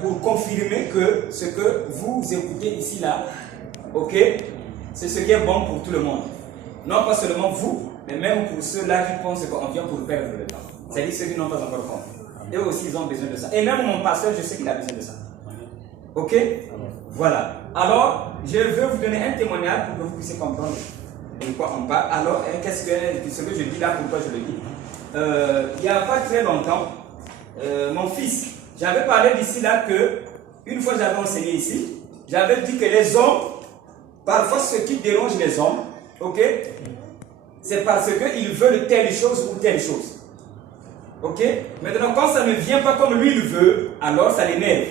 pour confirmer que ce que vous écoutez ici, là, ok, c'est ce qui est bon pour tout le monde. Non pas seulement vous, mais même pour ceux-là qui pensent qu'on vient pour perdre le temps. C'est-à-dire ceux qui n'ont pas encore compris. Eux aussi, ils ont besoin de ça. Et même mon pasteur, je sais qu'il a besoin de ça. Ok? Voilà. Alors, je veux vous donner un témoignage pour que vous puissiez comprendre de quoi on parle. Alors, qu'est-ce que je dis là, pourquoi je le dis? Il n'y a pas très longtemps, mon fils, j'avais parlé d'ici là que, une fois j'avais enseigné ici, j'avais dit que les hommes, parfois ce qui dérange les hommes, ok, c'est parce qu'ils veulent telle chose ou telle chose. Ok? Maintenant, quand ça ne vient pas comme lui le veut, alors ça l'énerve.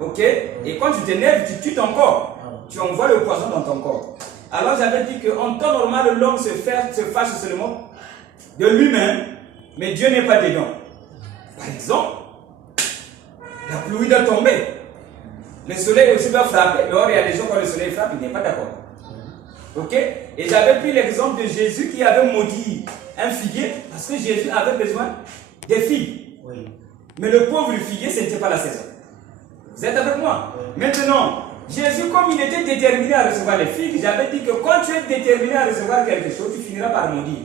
Ok? Et quand tu t'énerves, tu tues ton corps. Tu envoies le poison dans ton corps. Alors j'avais dit qu'en temps normal, l'homme se fâche seulement de lui-même, mais Dieu n'est pas dedans. Par exemple, la pluie doit tomber. Le soleil aussi doit frapper. Or, il y a des gens quand le soleil frappe, ils n'est pas d'accord. Ok? Et j'avais pris l'exemple de Jésus qui avait maudit un figuier parce que Jésus avait besoin des figues. Oui. Mais le pauvre figuier, ce n'était pas la saison. Vous êtes avec moi? Oui. Maintenant, Jésus, comme il était déterminé à recevoir les figues, j'avais dit que quand tu es déterminé à recevoir quelque chose, tu finiras par maudire.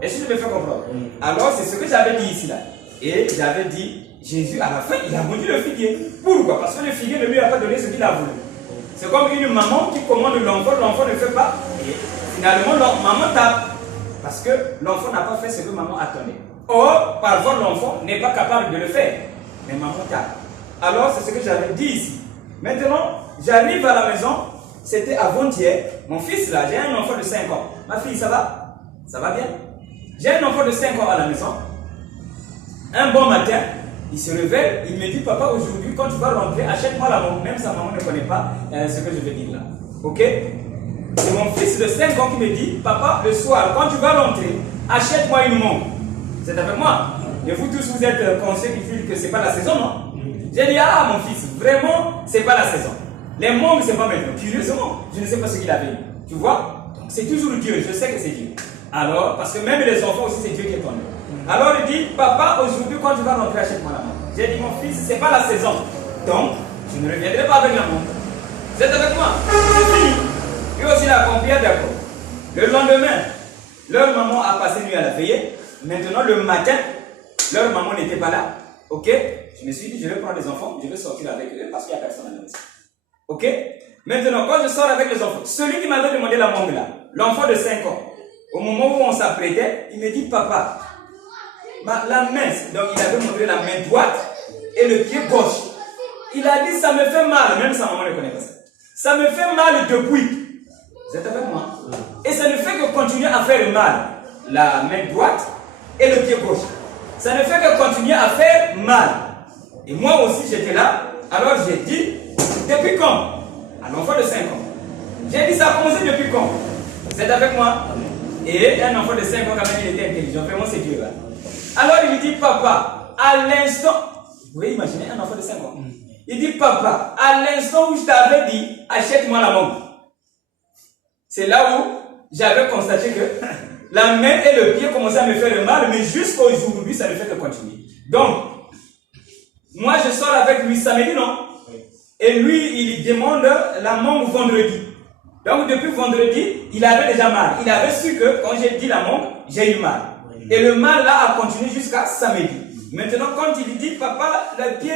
Est-ce que je me fais comprendre? Oui. Alors, c'est ce que j'avais dit ici là. Et j'avais dit, Jésus, à la fin, il a maudit le figuier. Pourquoi? Parce que le figuier ne lui a pas donné ce qu'il a voulu. C'est comme une maman qui commande l'enfant ne fait pas. Et finalement, maman tape. Parce que l'enfant n'a pas fait ce que maman attendait. Or, parfois, l'enfant n'est pas capable de le faire. Mais maman tape. Alors, c'est ce que j'avais dit ici. Maintenant, j'arrive à la maison. C'était avant-hier. Mon fils, là, j'ai un enfant de 5 ans. Ma fille, ça va? Ça va bien? J'ai un enfant de 5 ans à la maison. Un bon matin, il se réveille, il me dit, papa, aujourd'hui, quand tu vas rentrer, achète-moi la montre. Même sa maman ne connaît pas ce que je veux dire là. Ok? C'est mon fils de 5 ans qui me dit, papa, le soir, quand tu vas rentrer, achète-moi une montre. Vous êtes avec moi? Et vous tous, vous êtes conscients qui disent que ce n'est pas la saison, non? J'ai dit, ah, mon fils, vraiment, ce n'est pas la saison. Les montres, ce n'est pas maintenant. Curieusement, je ne sais pas ce qu'il avait eu. Tu vois? C'est toujours Dieu, je sais que c'est Dieu. Alors, parce que même les enfants aussi, c'est Dieu qui est tombé. Alors il dit, papa, aujourd'hui, quand tu vas rentrer, achète-moi la montre. J'ai dit, mon fils, ce n'est pas la saison. Donc, je ne reviendrai pas avec la montre. Vous êtes avec moi? C'est fini. Lui aussi, il a compris, d'accord. Le lendemain, leur maman a passé nuit à la veillée. Maintenant, le matin, leur maman n'était pas là. Ok? Je me suis dit, je vais prendre les enfants, je vais sortir avec eux parce qu'il n'y a personne à la maison. Ok? Maintenant, quand je sors avec les enfants, celui qui m'avait demandé la montre là, l'enfant de 5 ans, au moment où on s'apprêtait, il me dit, papa, la main, donc il avait montré la main droite et le pied gauche. Il a dit, ça me fait mal, même sa maman ne connaît pas ça. Ça me fait mal depuis. Vous êtes avec moi? Et ça ne fait que continuer à faire mal. La main droite et le pied gauche. Ça ne fait que continuer à faire mal. Et moi aussi j'étais là. Alors j'ai dit, depuis quand? À l'enfant de 5 ans. J'ai dit, ça a commencé depuis quand? Vous êtes avec moi? Et un enfant de 5 ans, quand même, il était intelligent. Vraiment, c'est Dieu là. Alors il lui dit, papa, à l'instant, vous pouvez imaginer un enfant de 5 ans. Il dit, papa, à l'instant où je t'avais dit, achète-moi la montre. C'est là où j'avais constaté que la main et le pied commençaient à me faire mal, mais jusqu'au aujourd'hui, ça ne fait que continuer. Donc, moi je sors avec lui samedi, non? Et lui, il demande la montre vendredi. Donc, depuis vendredi, il avait déjà mal. Il avait su que quand j'ai dit la montre, j'ai eu mal. Et le mal là a continué jusqu'à samedi. Maintenant, quand il dit, papa, le pied,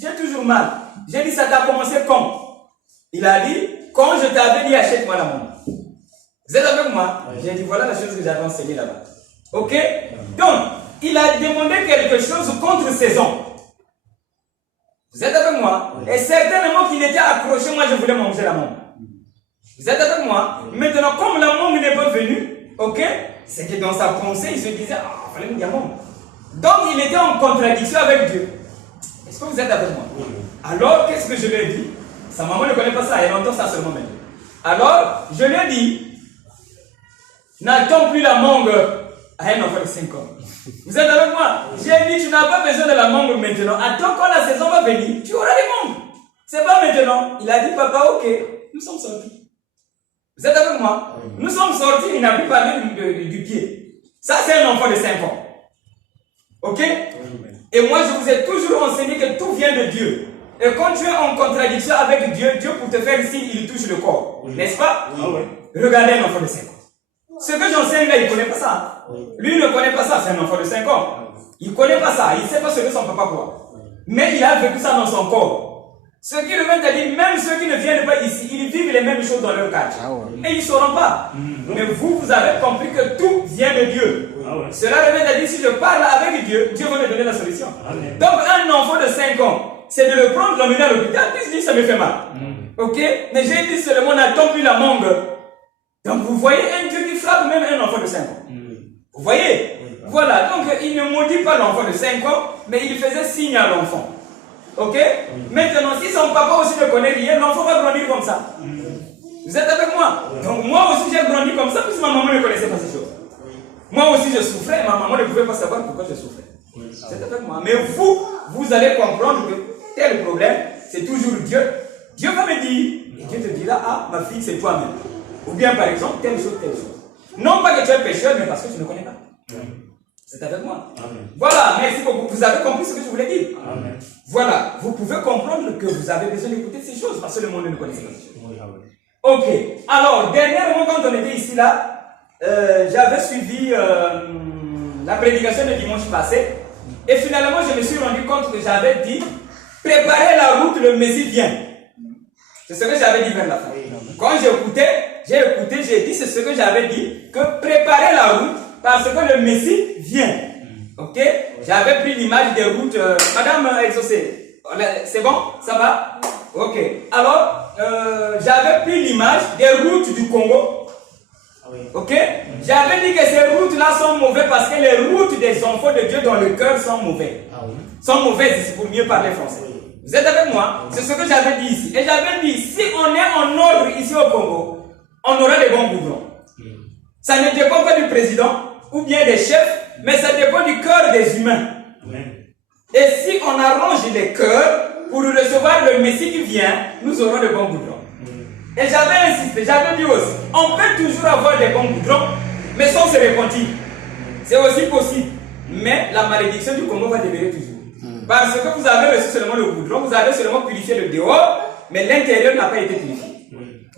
j'ai toujours mal. J'ai dit, ça t'a commencé quand? Il a dit, quand je t'avais dit, achète-moi la montre. Vous êtes avec moi? J'ai dit, voilà la chose que j'avais enseignée là-bas. Ok? Donc, il a demandé quelque chose contre saison. Vous êtes avec moi? Et certainement qu'il était accroché, moi je voulais manger la montre. Vous êtes avec moi? Maintenant, comme la montre n'est pas venue, ok? C'est que dans sa pensée, il se disait, ah, il fallait me dire montre. Donc, il était en contradiction avec Dieu. Est-ce que vous êtes avec moi? Alors, qu'est-ce que je lui ai dit? Sa maman ne connaît pas ça, elle entend ça seulement maintenant. Alors, je lui ai dit, n'attends plus la mangue à un enfant de 5 ans. Vous êtes avec moi? J'ai dit, tu n'as pas besoin de la mangue maintenant. Attends quand la saison va venir, tu auras les mangues. C'est pas maintenant. Il a dit, papa, ok, nous sommes sortis. Vous êtes avec moi? Nous sommes sortis, il n'a plus parlé du pied. Ça, c'est un enfant de 5 ans. Ok? Et moi, je vous ai toujours enseigné que tout vient de Dieu. Et quand tu es en contradiction avec Dieu, Dieu pour te faire signe, il touche le corps. N'est-ce pas? Regardez un enfant de 5 ans. Ce que j'enseigne là, il ne connaît pas ça. Lui, il ne connaît pas ça, c'est un enfant de 5 ans. Il ne connaît pas ça, il ne sait pas ce que son papa voit. Mais il a vécu ça dans son corps. Ce qui le met à dire, même ceux qui ne viennent pas ici, ils vivent les mêmes choses dans leur quartier. Et ils ne sauront pas. Mais vous, vous avez compris que tout vient de Dieu. Cela remet à dire, si je parle avec Dieu, Dieu va me donner la solution. Donc un enfant de 5 ans, c'est de le prendre, l'emmener à l'hôpital, puis se dire ça me fait mal. Ok? Mais j'ai dit seulement, n'attends plus la mangue. Donc vous voyez un Dieu qui frappe même un enfant de 5 ans. Vous voyez? Voilà, donc il ne maudit pas l'enfant de 5 ans, mais il faisait signe à l'enfant. Ok? Maintenant, si son papa aussi ne connaît rien, l'enfant va grandir comme ça. Vous êtes avec moi? Donc moi aussi j'ai grandi comme ça, puisque ma maman ne connaissait pas ces choses. Moi aussi je souffrais, ma maman ne pouvait pas savoir pourquoi je souffrais. Vous êtes avec moi? Mais vous allez comprendre que tel problème, c'est toujours Dieu. Dieu va me dire, et Dieu te dira, ah, ma fille, c'est toi-même. Ou bien par exemple, telle chose, telle chose. Non pas que tu es pécheur, mais parce que tu ne connais pas. C'est avec moi. Amen. Voilà, merci beaucoup. Vous avez compris ce que je voulais dire. Amen. Voilà, vous pouvez comprendre que vous avez besoin d'écouter ces choses parce que le monde ne connaît pas ces choses. Ok, alors, dernièrement, quand on était ici, là, j'avais suivi la prédication de dimanche passé et finalement, je me suis rendu compte que j'avais dit préparez la route, le Messie vient. C'est ce que j'avais dit vers la fin. Quand j'ai écouté, j'ai dit c'est ce que j'avais dit, que préparez la route parce que le Messie vient. Ok? J'avais pris l'image des routes. Madame Exaucé, c'est bon? Ça va? Ok. Alors, j'avais pris l'image des routes du Congo. Ok? J'avais dit que ces routes-là sont mauvaises parce que les routes des enfants de Dieu dans le cœur sont mauvaises. Sont mauvaises ici pour mieux parler français. Vous êtes avec moi? C'est ce que j'avais dit ici. Et j'avais dit, si on est en ordre ici au Congo, on aura des bons goudrons. Ça ne dépend pas du président ou bien des chefs, mais ça dépend du cœur des humains. Et si on arrange les cœurs pour recevoir le Messie qui vient, nous aurons de bons goudrons. Et j'avais insisté, j'avais dit aussi, on peut toujours avoir des bons goudrons, mais sans se repentir. C'est aussi possible. Mais la malédiction du Congo va demeurer toujours. Parce que vous avez reçu seulement le goudron, vous avez seulement purifié le dehors, mais l'intérieur n'a pas été purifié.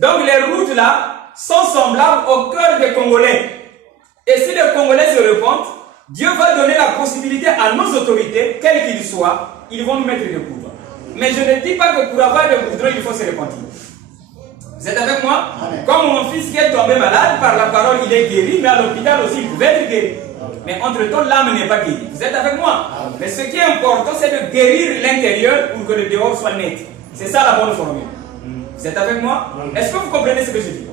Donc les routes là sont semblables au cœur des Congolais. Et si les Congolais se repentent, Dieu va donner la possibilité à nos autorités, quels qu'ils soient, ils vont nous mettre des goudrons. Mais je ne dis pas que pour avoir des goudrons, il faut se repentir. Vous êtes avec moi? Amen. Comme mon fils qui est tombé malade, par la parole il est guéri, mais à l'hôpital aussi il pouvait être guéri. Mais entre-temps, l'âme n'est pas guérie. Vous êtes avec moi? Amen. Mais ce qui est important, c'est de guérir l'intérieur pour que le dehors soit net. C'est ça la bonne formule. Vous êtes avec moi? Est-ce que vous comprenez ce que je dis?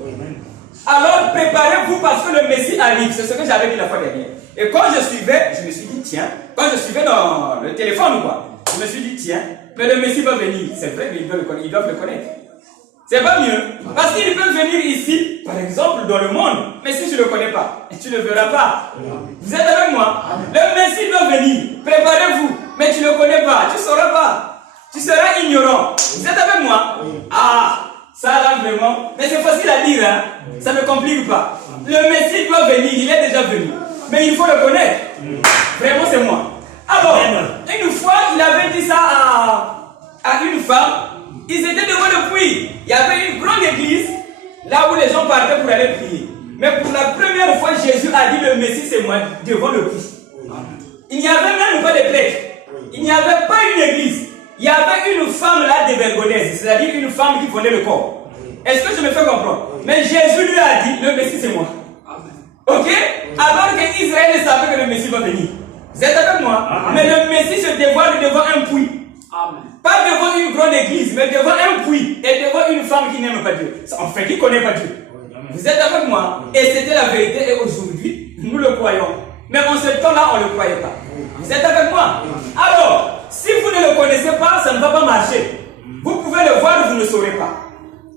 Alors préparez-vous parce que le Messie arrive. C'est ce que j'avais dit la fois dernière. Et quand je suivais, je me suis dit, tiens, quand je suivais dans le téléphone ou quoi, je me suis dit, tiens, mais le Messie va venir. C'est vrai, mais ils doivent le connaître. C'est pas mieux. Parce qu'ils peuvent venir ici, par exemple, dans le monde. Mais si tu ne le connais pas, tu ne le verras pas. Vous êtes avec moi? Le Messie doit venir. Préparez-vous. Mais tu ne le connais pas. Tu ne sauras pas. Tu seras ignorant. Vous êtes avec moi? Ah, ça là vraiment. Mais c'est facile à dire, hein. Ça ne complique pas. Le Messie doit venir. Il est déjà venu. Mais il faut le connaître. Vraiment, c'est moi. Alors, une fois, il avait dit ça à une femme. Ils étaient devant le puits. Il y avait une grande église, là où les gens partaient pour aller prier. Mais pour la première fois, Jésus a dit, le Messie, c'est moi, devant le puits. Il n'y avait même pas de prêtre. Il n'y avait pas une église. Il y avait une femme là dévergonnaise, c'est-à-dire une femme qui prenait le corps. Est-ce que je me fais comprendre? Mais Jésus lui a dit, le Messie, c'est moi. Ok? Alors que Israël savait que le Messie va venir. Vous êtes avec moi? Mais le Messie se dévoile devant un puits. Pas devant une grande église, mais devant un puits et devant une femme qui n'aime pas Dieu. Enfin, qui ne connaît pas Dieu. Vous êtes avec moi? Et c'était la vérité et aujourd'hui, nous le croyons. Mais en ce temps-là, on ne le croyait pas. Vous êtes avec moi? Alors, si vous ne le connaissez pas, ça ne va pas marcher. Vous pouvez le voir, vous ne saurez pas.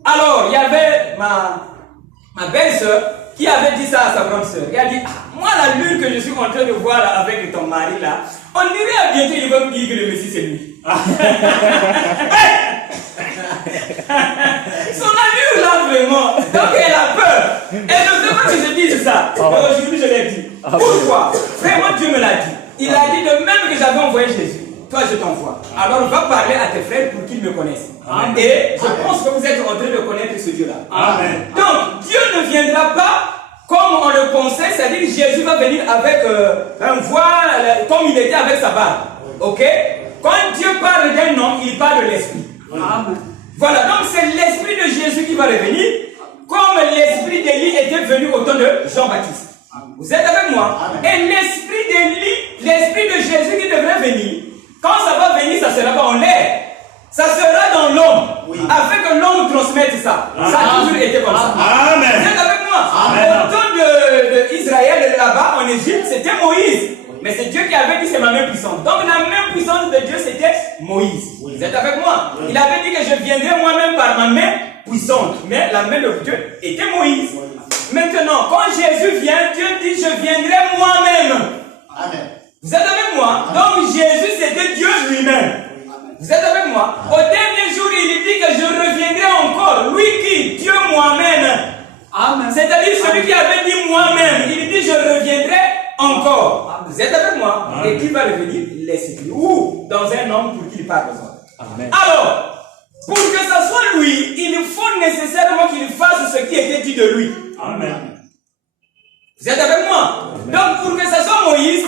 Alors, il y avait ma belle-sœur qui avait dit ça à sa grande sœur. Il a dit, moi la lune que je suis en train de voir là, avec ton mari là, on dirait à bientôt il va me dire que le Messie c'est lui. Son allure là vraiment. Donc elle a peur. Elle ne sait pas que je dise ça. Aujourd'hui je l'ai dit. Pourquoi? Vraiment Dieu me l'a dit. Il a dit de même que j'avais envoyé Jésus, toi je t'envoie. Alors va parler à tes frères pour qu'ils me connaissent. Amen. Et je pense que vous êtes en train de connaître ce Dieu-là. Amen. Donc Dieu ne viendra pas comme on le pensait, c'est-à-dire que Jésus va venir avec un voile, comme il était avec sa barbe. Ok? Quand Dieu parle d'un homme, il parle de l'esprit. Amen. Voilà, donc c'est l'esprit de Jésus qui va revenir, comme l'esprit d'Élie était venu au temps de Jean-Baptiste. Vous êtes avec moi? Amen. Et l'esprit d'Élie, l'esprit de Jésus qui devrait venir, quand ça va venir, ça ne sera pas en l'air. Ça sera dans l'homme, oui, afin que l'homme transmette ça. Amen. Ça a toujours été comme ça. Amen. Vous êtes avec moi? Amen. Au temps d'Israël, là-bas, en Égypte, c'était Moïse. Mais c'est Dieu qui avait dit c'est ma main puissante. Donc la main puissante de Dieu, c'était Moïse. Oui. Vous êtes avec moi? Oui. Il avait dit que je viendrai moi-même par ma main puissante. Mais la main de Dieu était Moïse. Oui. Maintenant, quand Jésus vient, Dieu dit je viendrai moi-même. Amen. Vous êtes avec moi? Amen. Donc Jésus, c'était Dieu lui-même. Vous êtes avec moi? Au dernier jour, il dit que je reviendrai encore. Lui qui? Dieu moi-même. Amen. C'est-à-dire celui qui avait dit moi-même. Il dit je reviendrai encore. Amen. Vous êtes avec moi? Amen. Et qui va revenir? L'esprit. Ou dans un homme pour qui il parle besoin. Amen. Alors, pour que ça soit lui, il faut nécessairement qu'il fasse ce qui était dit de lui. Amen. Vous êtes avec moi? Amen. Donc pour que ça soit Moïse,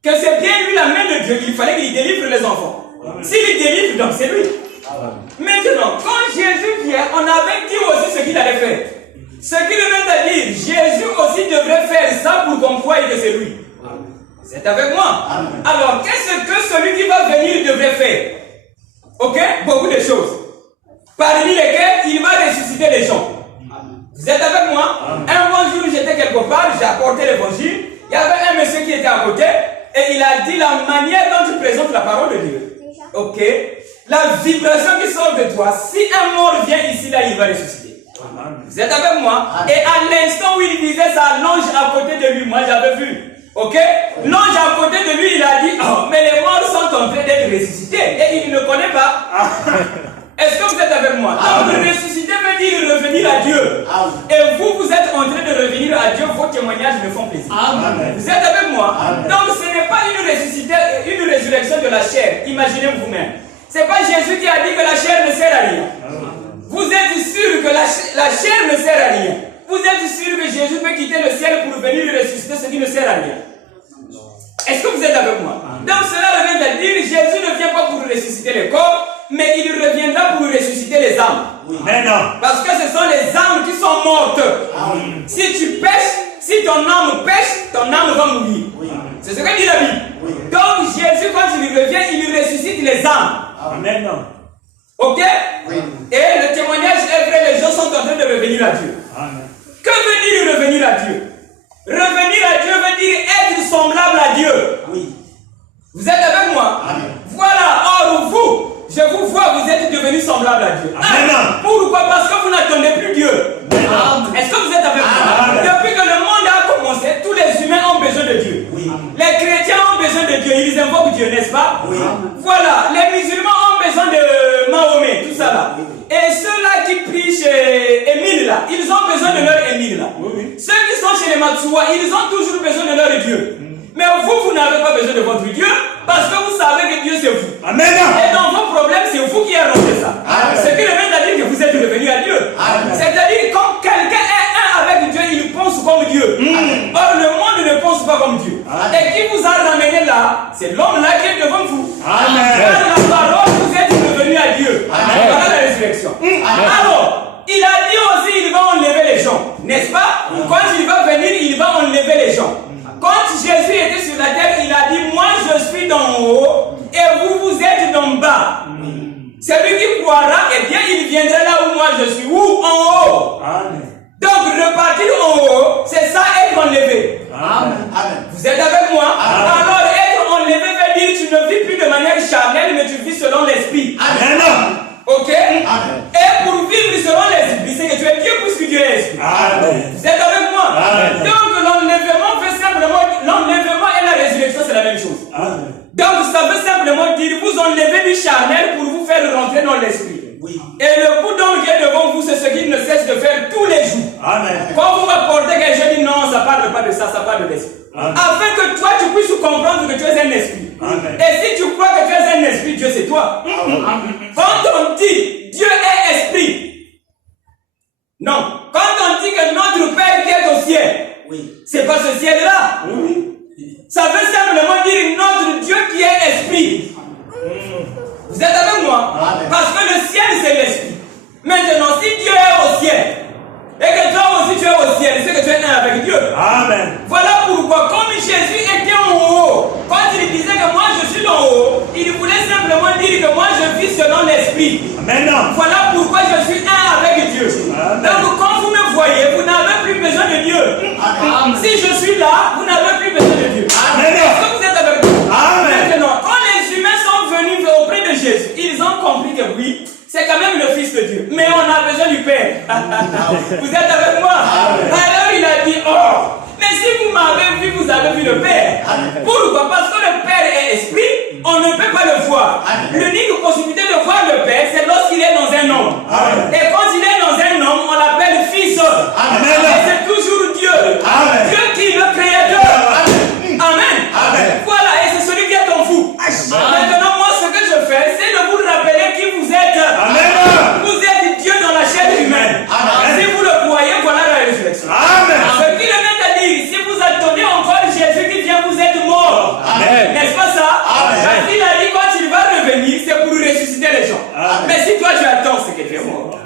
que c'est bien lui la main de Dieu, il fallait qu'il délivre les enfants. S'il délivre, donc c'est lui. Amen. Maintenant, quand Jésus vient, on avait dit aussi ce qu'il allait faire. Ce qui revient à dire, Jésus aussi devrait faire ça pour qu'on croie que c'est lui. Amen. Vous êtes avec moi? Amen. Alors, qu'est-ce que celui qui va venir devrait faire? Ok? Beaucoup de choses. Parmi lesquelles, il va ressusciter les gens. Amen. Vous êtes avec moi? Amen. Un bon jour, j'étais quelque part, j'ai apporté l'évangile. Il y avait un monsieur qui était à côté et il a dit la manière dont tu présentes la parole de Dieu. Ok, la vibration qui sort de toi, si un mort vient ici, là, il va ressusciter. Amen. Vous êtes avec moi? Amen. Et à l'instant où il disait ça, l'ange à côté de lui, moi j'avais vu. Ok, l'ange à côté de lui, il a dit, oh, mais les morts sont en train d'être ressuscités. Et il ne connaît pas. Est-ce que vous êtes avec moi? Donc ressusciter veut dire revenir à Dieu. Amen. Et vous, vous êtes en train de revenir à Dieu, vos témoignages me font plaisir. Amen. Vous êtes avec moi? Amen. Donc ce n'est pas une résurrection de la chair. Imaginez vous-même. Ce n'est pas Jésus qui a dit que la chair ne sert à rien. Amen. Vous êtes sûr que la chair ne sert à rien. Vous êtes sûr que Jésus peut quitter le ciel pour venir ressusciter ce qui ne sert à rien. Est-ce que vous êtes avec moi? Amen. Donc cela revient à dire Jésus ne vient pas pour ressusciter les corps, mais il reviendra pour ressusciter les âmes. Oui. Parce que ce sont les âmes qui sont mortes. Amen. Si tu pêches, si ton âme pêche, ton âme va mourir. Oui. C'est ce que dit la Bible. Oui. Donc Jésus, quand il revient, il ressuscite les âmes. Amen. Ok? Oui. Et le témoignage est vrai, les gens sont en train de revenir à Dieu. Amen. Que veut dire revenir à Dieu? Revenir à Dieu veut dire être semblable à Dieu. Oui. Vous êtes avec moi? Amen. Voilà, or vous, je vous vois, vous êtes devenus semblables à Dieu. Amen. Pourquoi? Parce que vous n'attendez plus Dieu. Est-ce que vous êtes avec moi? Depuis que le monde a commencé, tous les humains ont besoin de Dieu. Oui. Les chrétiens ont besoin de Dieu, ils invoquent Dieu, n'est-ce pas? Oui. Voilà, les musulmans ont besoin de Mahomet, tout ça là. Oui. Et ceux-là qui prient chez Émile là, ils ont besoin de leur Émile là. Oui. Ceux qui sont chez les Matsoua, ils ont toujours besoin de leur Dieu. Mais vous n'avez pas besoin de votre Dieu parce que vous savez que Dieu c'est vous. Amen. Et dans vos problèmes, c'est vous qui arrangez ça. Amen. Ce qui revient à dire que vous êtes revenu à Dieu. C'est-à-dire quand quelqu'un est un avec Dieu, il pense comme Dieu. Or le monde ne pense pas comme Dieu. Amen. Et qui vous a ramené là, c'est l'homme là qui est devant vous. Amen. Par la parole, vous êtes revenu à Dieu. Par la résurrection. Alors, il a dit aussi, il va enlever les gens. N'est-ce pas? Quand il va venir, il va enlever les gens. Quand Jésus était sur la terre, il a dit, moi je suis d'en haut et vous, vous êtes d'en bas. Celui qui croira, eh bien, il viendra là où moi je suis. Où? En haut. Amen. Donc, repartir en haut, c'est ça, être enlevé. Amen. Amen. Vous êtes avec moi? Amen. Alors, être enlevé veut dire que tu ne vis plus de manière charnelle, mais tu vis selon l'esprit. Amen. Ok? Amen. Et pour vivre selon l'esprit, c'est que tu es Dieu puisque Dieu est esprit. Amen. Vous êtes avec moi? Amen. Donc, l'enlèvement fait simplement, l'enlèvement et la résurrection, c'est la même chose. Amen. Donc, ça veut simplement dire, vous enlevez du charnel pour vous faire rentrer dans l'esprit. Oui. Et le coup d'homme qui est devant vous, c'est ce qu'il ne cesse de faire tous les jours. Amen. Quand vous m'apportez quelque chose, je dis non, ça parle pas de ça, ça parle de l'esprit. Afin que toi, tu puisses comprendre que tu es un esprit. Amen. Et si tu crois que tu es un esprit, Dieu c'est toi. Quand on dit Dieu est esprit, non. Quand on dit que notre Père qui est au ciel, Oui. c'est pas ce ciel-là. Oui. Ça veut simplement dire notre Dieu qui est esprit. Vous êtes avec moi? Amen. Parce que le ciel, c'est l'esprit. Maintenant, si Dieu est au ciel, et que toi aussi tu es au ciel, c'est que tu es un avec Dieu. Amen. Voilà pourquoi, comme Jésus était en haut, quand il disait que moi je suis en haut, il voulait simplement dire que moi je vis selon l'esprit. Amen. Voilà pourquoi je suis un avec Dieu. Amen. Donc quand vous me voyez, vous n'avez plus besoin de Dieu. Amen. Si je suis là, vous n'avez plus besoin de Dieu. Amen. Est-ce que vous êtes avec moi? Amen. Maintenant, quand les humains sont venus auprès de Jésus, ils ont compris que oui, c'est quand même le Fils de Dieu. Mais on a besoin du Père. Vous êtes avec moi? Alors il a dit, oh, mais si vous m'avez vu, vous avez vu le Père. Pourquoi? Parce que le Père est esprit, on ne peut pas le voir. L'unique possibilité de voir le Père, c'est lorsqu'il est dans un homme. Et quand il est dans un homme, on l'appelle Fils. Et c'est toujours Dieu. Dieu qui est le Créateur. Amen. Voilà, et c'est celui qui est en vous. Maintenant, moi, ce que je fais, c'est de vous rappeler qui vous êtes. Vous êtes Dieu dans la chair humaine. Si vous le voyez, voilà la résurrection. Ce qui le met à dire, si vous attendez encore Jésus qui vient, vous êtes mort. N'est-ce pas ça? Parce qu'il a dit quand il va revenir, c'est pour ressusciter les gens. Mais si toi tu attends, c'est que tu es mort.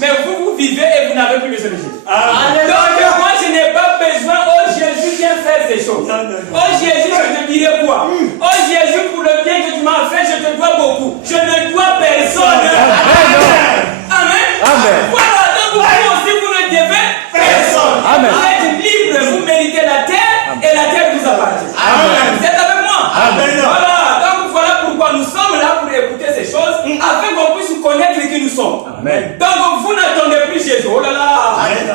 Mais vous vivez et vous n'avez plus besoin de Jésus. Donc moi je n'ai pas besoin, oh Jésus viens faire ces choses. Oh Jésus, je te dirai quoi? Oh Jésus, pour le bien que tu m'as fait, je te dois beaucoup. Je ne dois personne. Amen. Voilà, donc vous aussi, vous ne devez personne. Vous êtes libre, vous méritez la terre et la terre vous appartient. Vous êtes avec moi? Voilà, donc voilà pourquoi nous sommes là pour écouter ces choses, afin qu'on puisse connaître qui nous sommes. Donc vous n'attendez plus Jésus. Oh là là.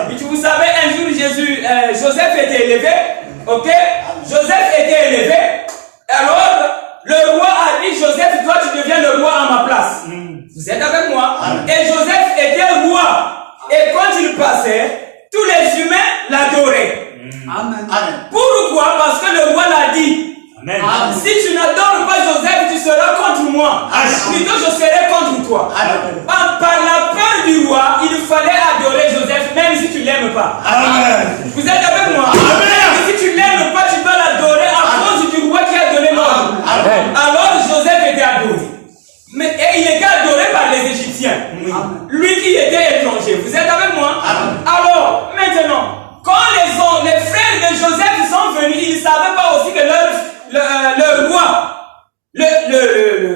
Et vous savez, un jour Joseph était élevé. Ok? Joseph était élevé. Alors, le roi a dit, Joseph, toi tu deviens le roi à ma place. Vous êtes avec moi? Et Joseph était roi. Et quand il passait, tous les humains l'adoraient. Pourquoi? Parce que le roi l'a dit. Si tu n'adores pas Joseph, tu seras contre moi. Plutôt, je serai contre toi. Par la peur du roi, il fallait adorer Joseph, même si tu ne l'aimes pas. Vous êtes avec moi? Même si tu ne l'aimes pas, tu dois l'adorer à cause du roi qui a donné l'ordre. Alors, Joseph était adoré. Et il était adoré par les Égyptiens. Lui qui était étranger. Vous êtes avec moi? Alors, maintenant, quand les frères de Joseph sont venus, ils ne savaient pas aussi que leur roi,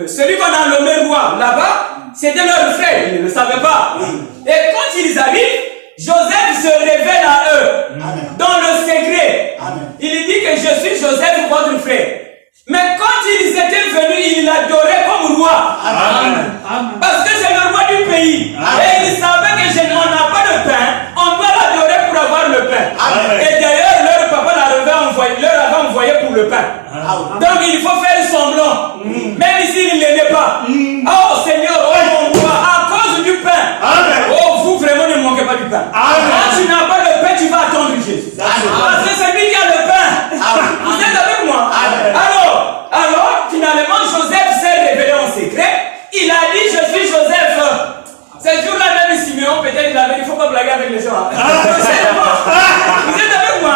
celui qu'on a nommé roi là-bas, c'était leur frère. Ils ne le savaient pas. Et quand ils arrivent, Joseph se révèle à eux dans le secret. Il dit que je suis Joseph, votre frère. Mais quand ils étaient venus, ils l'adoraient comme roi. Parce que c'est le roi du pays. Et ils savaient que on n'a pas de pain. On doit l'adorer pour avoir le pain. Et d'ailleurs, leur papa leur avait envoyé pour le pain. Donc il faut faire semblant. Même s'il ne l'aimait pas. Oh Seigneur, oh mon roi, à cause du pain. Oh, vous vraiment ne manquez pas du pain. Quand tu n'as pas le pain, tu vas attendre Jésus. Parce que c'est lui qui a le pain. Vous êtes avec moi? Alors, finalement, Joseph s'est révélé en secret. Il a dit, je suis Joseph. Ce jour-là, même Simeon, peut-être, il avait dit, il ne faut pas blaguer avec les gens. Vous êtes avec moi?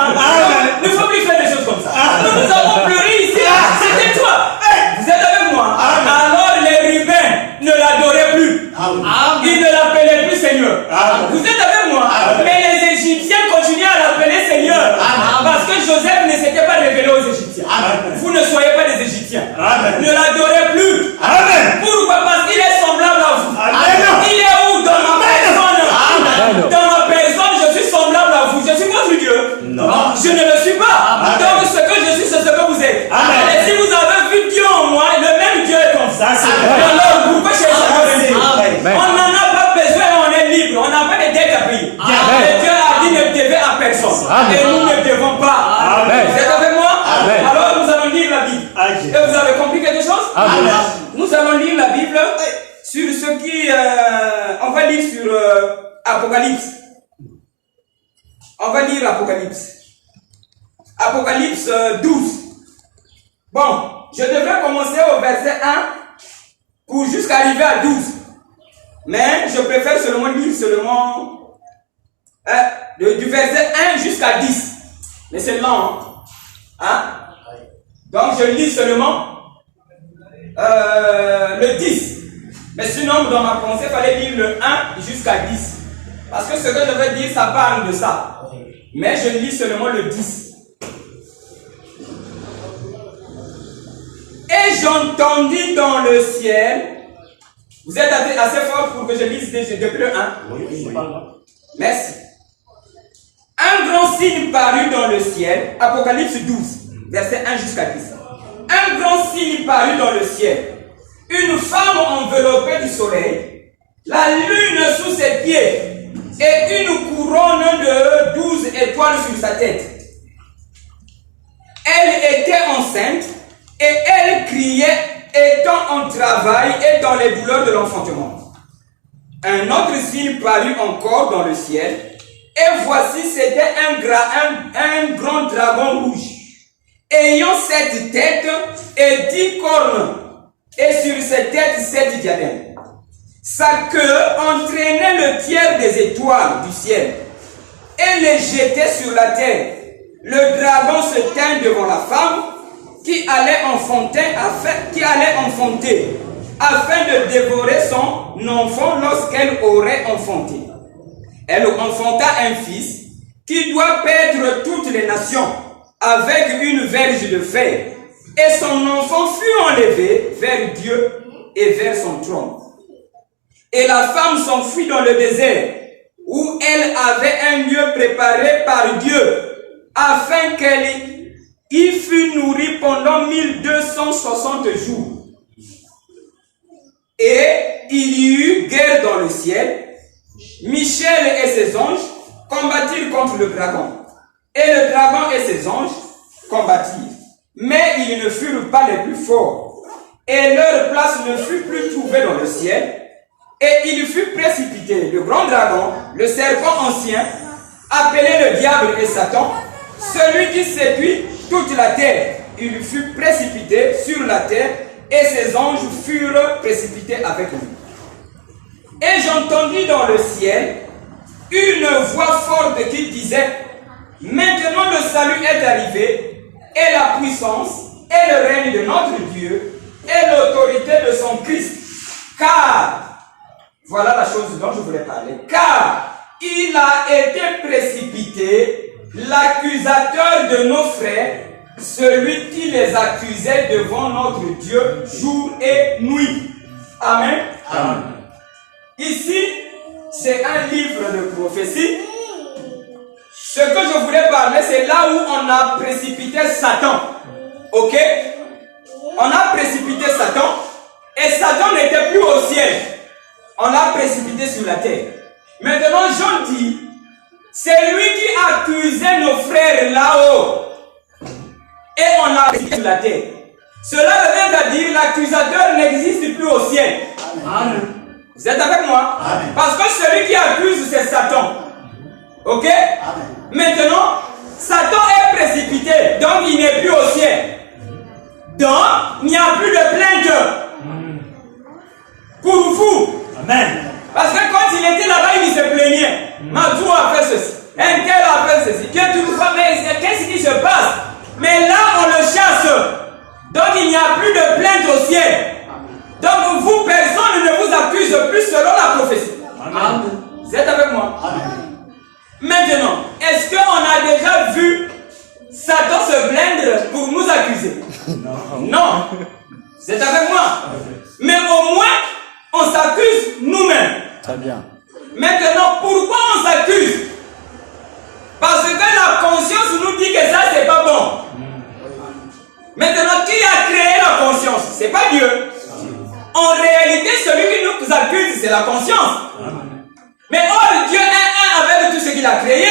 Il ne faut plus faire des choses comme ça. Nous avons pleuré ici. C'était toi. Vous êtes avec moi? Alors, les Ruben ne l'adoraient plus. Ils ne l'appelaient plus Seigneur. Vous êtes avec moi? Mais les Égyptiens continuaient à l'appeler Seigneur. Parce que Joseph ne s'était pas révélé aux Égyptiens. Vous ne soyez pas des Égyptiens. Ne l'adorez plus. Pourquoi? Parce qu'il est semblable à vous. Il est où? Dans ma personne. Dans ma personne, je suis semblable à vous. Je suis votre Dieu. Non. Je ne le suis pas. Donc ce que je suis, c'est ce que vous êtes. Et si vous avez vu Dieu en moi, le même Dieu est en vous. Alors pourquoi chercher à rester? On n'en a pas besoin, on est libre. On n'a pas de dette à payer. Et Dieu a dit ne devez à personne. Et nous ne devons pas. Vous êtes avec moi? Alors nous allons lire la Bible. Et vous avez compris quelque chose? Nous allons lire la Bible sur ce on va lire sur Apocalypse. On va lire Apocalypse. Apocalypse 12. Bon, je devrais commencer au verset 1 pour jusqu'à arriver à 12. Mais je préfère seulement lire du verset 1 jusqu'à 10. Mais c'est lent. Hein? Donc je lis seulement le 10. Mais sinon, dans ma pensée, il fallait lire le 1 jusqu'à 10. Parce que ce que je veux dire, ça parle de ça. Mais je lis seulement le 10. Et j'entendis dans le ciel. Vous êtes assez fort pour que je lise depuis le 1. Oui. Merci. Un grand signe parut dans le ciel. Apocalypse 12, verset 1 jusqu'à 10. Un grand signe parut dans le ciel. Une femme enveloppée du soleil, la lune sous ses pieds, et une couronne de 12 étoiles sur sa tête. Elle était enceinte, et elle criait, étant en travail et dans les douleurs de l'enfantement. Un autre signe parut encore dans le ciel, et voici c'était un grand dragon rouge, ayant 7 têtes et 10 cornes, et sur ses têtes 7 diadèmes. Sa queue entraînait le tiers des étoiles du ciel, et les jetait sur la terre. Le dragon se tint devant la femme, qui allait enfanter afin de dévorer son enfant lorsqu'elle aurait enfanté. Elle enfanta un fils qui doit paître toutes les nations avec une verge de fer. Et son enfant fut enlevé vers Dieu et vers son trône. Et la femme s'enfuit dans le désert, où elle avait un lieu préparé par Dieu, afin qu'elle y fut nourrie pendant 1260 jours. Et il y eut guerre dans le ciel. Michel et ses anges combattirent contre le dragon. Et le dragon et ses anges combattirent. Mais ils ne furent pas les plus forts. Et leur place ne fut plus trouvée dans le ciel. Et il fut précipité, le grand dragon, le serpent ancien, appelé le diable et Satan, celui qui séduit toute la terre. Il fut précipité sur la terre et ses anges furent précipités avec lui. Et j'entendis dans le ciel une voix forte qui disait: maintenant le salut est arrivé, et la puissance, et le règne de notre Dieu, et l'autorité de son Christ. Car, voilà la chose dont je voulais parler, car il a été précipité l'accusateur de nos frères, celui qui les accusait devant notre Dieu jour et nuit. Amen. Amen. Ici, c'est un livre de prophétie. Ce que je voulais parler, c'est là où on a précipité Satan. Ok? On a précipité Satan, et Satan n'était plus au ciel. On l'a précipité sur la terre. Maintenant, Jean dit, c'est lui qui accusait nos frères là-haut. Et on l'a précipité sur la terre. Cela revient à dire, l'accusateur n'existe plus au ciel. Amen. Vous êtes avec moi? Amen. Parce que celui qui accuse, c'est Satan. Ok? Amen. Maintenant, Satan est précipité, donc il n'est plus au ciel. Donc, il n'y a plus de plainte pour vous. Amen. Parce que quand il était là-bas, il se plaignait. Madou a fait ceci, un tel a fait ceci. Dieu tout le temps, mais qu'est-ce qui se passe? Mais là, on le chasse. Donc, il n'y a plus de plainte au ciel. Donc, vous, personne ne vous accuse plus selon la prophétie. Amen. Vous êtes avec moi? Amen. Maintenant, est-ce qu'on a déjà vu Satan se plaindre pour nous accuser? Non. Vous êtes avec moi? Mais au moins, on s'accuse nous-mêmes. Très bien. Maintenant, pourquoi on s'accuse? Parce que la conscience nous dit que ça, c'est pas bon. Maintenant, qui a créé la conscience? C'est pas Dieu. En réalité, celui qui nous accuse, c'est la conscience. Mais or, Dieu est un avec tout ce qu'il a créé.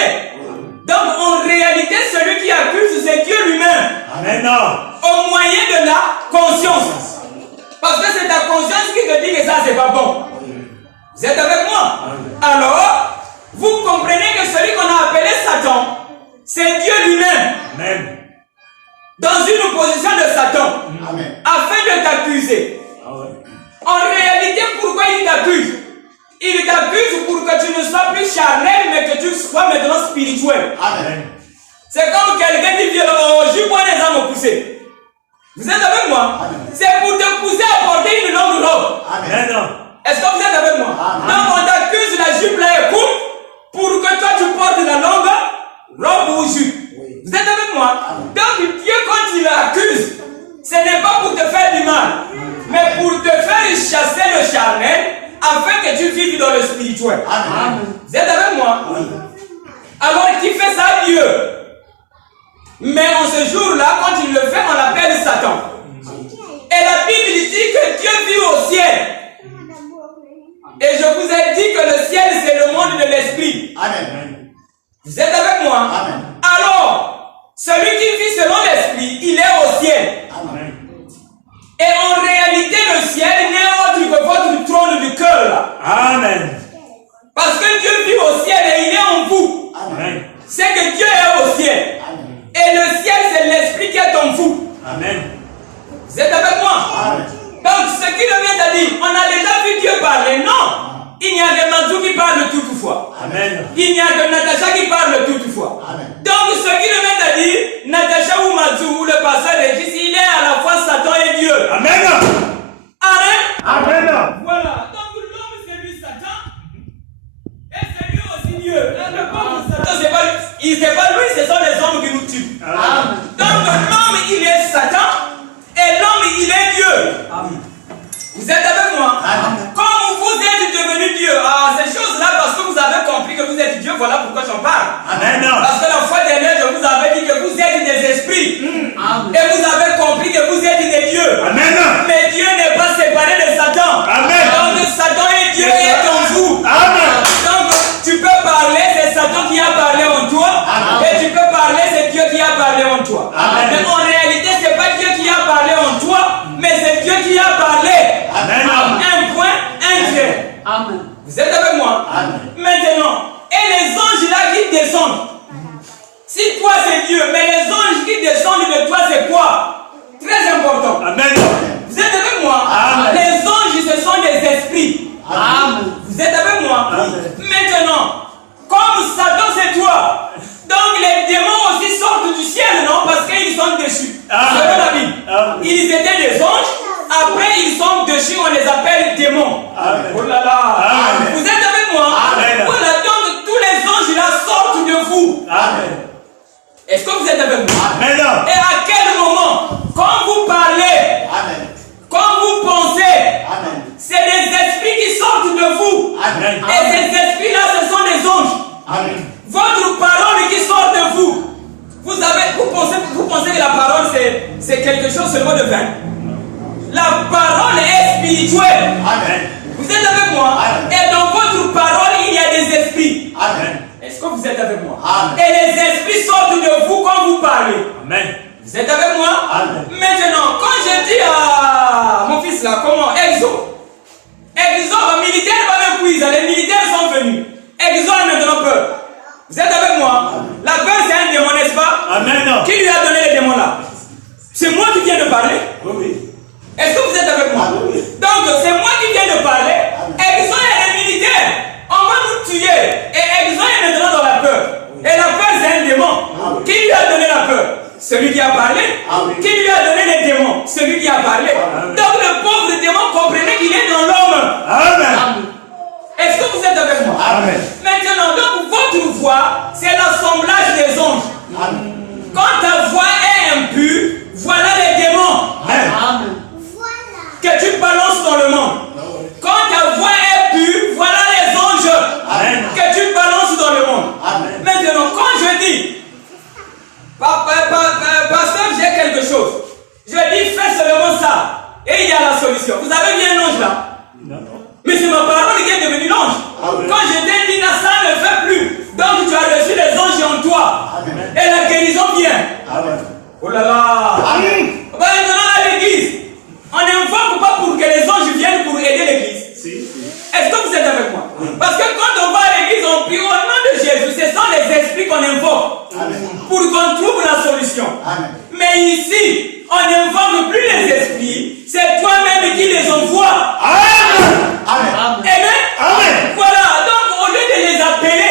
Donc, en réalité, celui qui accuse, c'est Dieu lui-même. Amen. Au moyen de la conscience. Parce que c'est ta conscience qui te dit que ça, c'est pas bon. Vous êtes avec moi? Alors, vous comprenez que celui qu'on a appelé Satan, c'est Dieu lui-même. Amen. Dans une opposition de Satan. Amen. Afin de t'accuser. En réalité, pourquoi il t'accuse? Il t'accuse pour que tu ne sois plus charnel, mais que tu sois maintenant spirituel. Amen. C'est comme quelqu'un qui dit, oh, j'ai pas les âmes poussées. Vous êtes avec moi? C'est pour te pousser à porter une longue robe. Amen. Est-ce que vous êtes avec moi? Amen. Donc on t'accuse, la jupe là est courte, pour que toi tu portes la longue robe ou jupe. Oui. Vous êtes avec moi? Amen. Donc Dieu, quand il accuse, ce n'est pas pour te faire du mal, mais pour te faire chasser le charnel, afin que tu vives dans le spirituel. Amen. Vous êtes avec moi? Oui. Alors qui fait ça? Dieu. Mais en ce jour-là, quand il le fait, on l'appelle Satan. Et la Bible dit que Dieu vit au ciel. Et je vous ai dit que le ciel, c'est le monde de l'esprit. Amen. Vous êtes avec moi? Amen. Alors, celui qui vit selon l'esprit, il est au ciel. Amen. Et en réalité, le ciel n'est autre que votre trône du cœur là. Amen. Parce que Dieu vit au ciel et il est en vous. Amen. C'est que Dieu est au ciel. Amen. Et le ciel, c'est l'esprit qui est en vous. Amen. Vous êtes avec moi? Amen. Donc, ce qui vient de dire, on a déjà vu Dieu parler. Non. Il n'y a que Mazou qui parle toutefois. Amen. Il n'y a que Natacha qui parle toutefois. Amen. Donc, ce qui vient de dire, Natacha ou Mazou ou le pasteur Régis, il est à la fois Satan et Dieu. Amen. Amen. Amen. Voilà. Donc, l'homme, c'est lui Satan. Et c'est lui aussi Dieu. Le pauvre Satan, c'est pas lui, ce sont les hommes qui nous tuent. Amen. Donc, l'homme, il est Satan. Et l'homme, il est Dieu. Amen. Vous êtes avec moi? Amen. Comme vous êtes devenu Dieu, ces choses-là, parce que vous avez compris que vous êtes Dieu, voilà pourquoi j'en parle. Amen. Parce que la fois dernière, je vous avais dit que vous êtes des esprits. Et vous avez compris que vous êtes des dieux. Amen. Mais Dieu n'est pas séparé de Satan. Amen. Donc Satan est Dieu et est en vous. Amen. Donc tu peux parler, c'est Satan qui a parlé en toi. Amen. Et tu peux parler, c'est Dieu qui a parlé en toi. Amen. Mais en réalité, ce n'est pas Dieu qui a parlé en toi, mais c'est Dieu qui a parlé. Amen. Un point, un trait. Amen. Vous êtes avec moi? Amen. Maintenant, et les anges là qui descendent. Si toi c'est Dieu, mais les anges qui descendent de toi c'est quoi? Très important. Amen. Vous êtes avec moi? Amen. Les anges ce sont des esprits. Amen. Vous êtes avec moi? Amen. Maintenant, comme Satan c'est toi, donc les démons aussi sortent du ciel, non? Parce qu'ils sont déchus. Amen. Selon la Bible. Amen. Ils étaient des anges, après ils sont déchus, on les appelle démons. Amen. Oh là là. Amen. Vous êtes avec moi? Amen. Voilà, donc tous les anges là sortent de vous. Amen. Est-ce que vous êtes avec moi? Amen. Et à quel moment, quand vous parlez, Amen. quand vous pensez, Amen. c'est des esprits qui sortent de vous. Amen. Et ces esprits-là, ce sont des anges. Amen. Votre parole qui sort de vous. Vous pensez que la parole, c'est quelque chose seulement de vain. La parole est spirituelle. Amen. Vous êtes avec moi? Amen. Et dans votre parole, il y a des esprits. Amen. Est-ce que vous êtes avec moi? Amen. Et les esprits sortent de vous quand vous parlez. Amen. Vous êtes avec moi? Amen. Maintenant, quand je dis à mon fils là, comment? Exo, militaire va me cuire, les militaires sont venus. Exo a maintenant peur. Vous êtes avec moi? La peur c'est un démon, n'est-ce pas? Amen. Qui lui a donné les démons là? C'est moi qui viens de parler. Oui. Est-ce que vous êtes avec moi? Oui. Donc c'est moi qui viens de parler. Exo est les militaires. On va nous tuer. Et Exo est maintenant dans la peur. Et la peur c'est un démon. Qui lui a donné la peur? Celui qui a parlé. Qui lui a donné les démons? Celui qui a parlé. Donc le pauvre démon, comprenez qu'il est dans l'homme. Amen. Est-ce que vous êtes avec moi? Amen. Maintenant, donc votre voix, c'est l'assemblage des anges. Amen. Quand ta voix est impure, voilà les démons Amen. Amen. que tu balances dans le monde. Quand ta voix est pure, voilà les anges Amen. que tu balances dans le monde. Amen. Maintenant, quand je dis, pasteur, j'ai quelque chose, je dis, fais seulement ça, et il y a la solution. Vous avez vu un ange là? Non. Mais c'est ma parole qui est devenue l'ange. Ah oui. Quand je t'ai dit, Parce que quand on va à l'église, on prie au nom de Jésus. Ce sont les esprits qu'on invoque. Pour qu'on trouve la solution. Mais ici, on n'invoque plus les esprits. C'est toi-même qui les envoie. Amen. Voilà. Donc, au lieu de les appeler,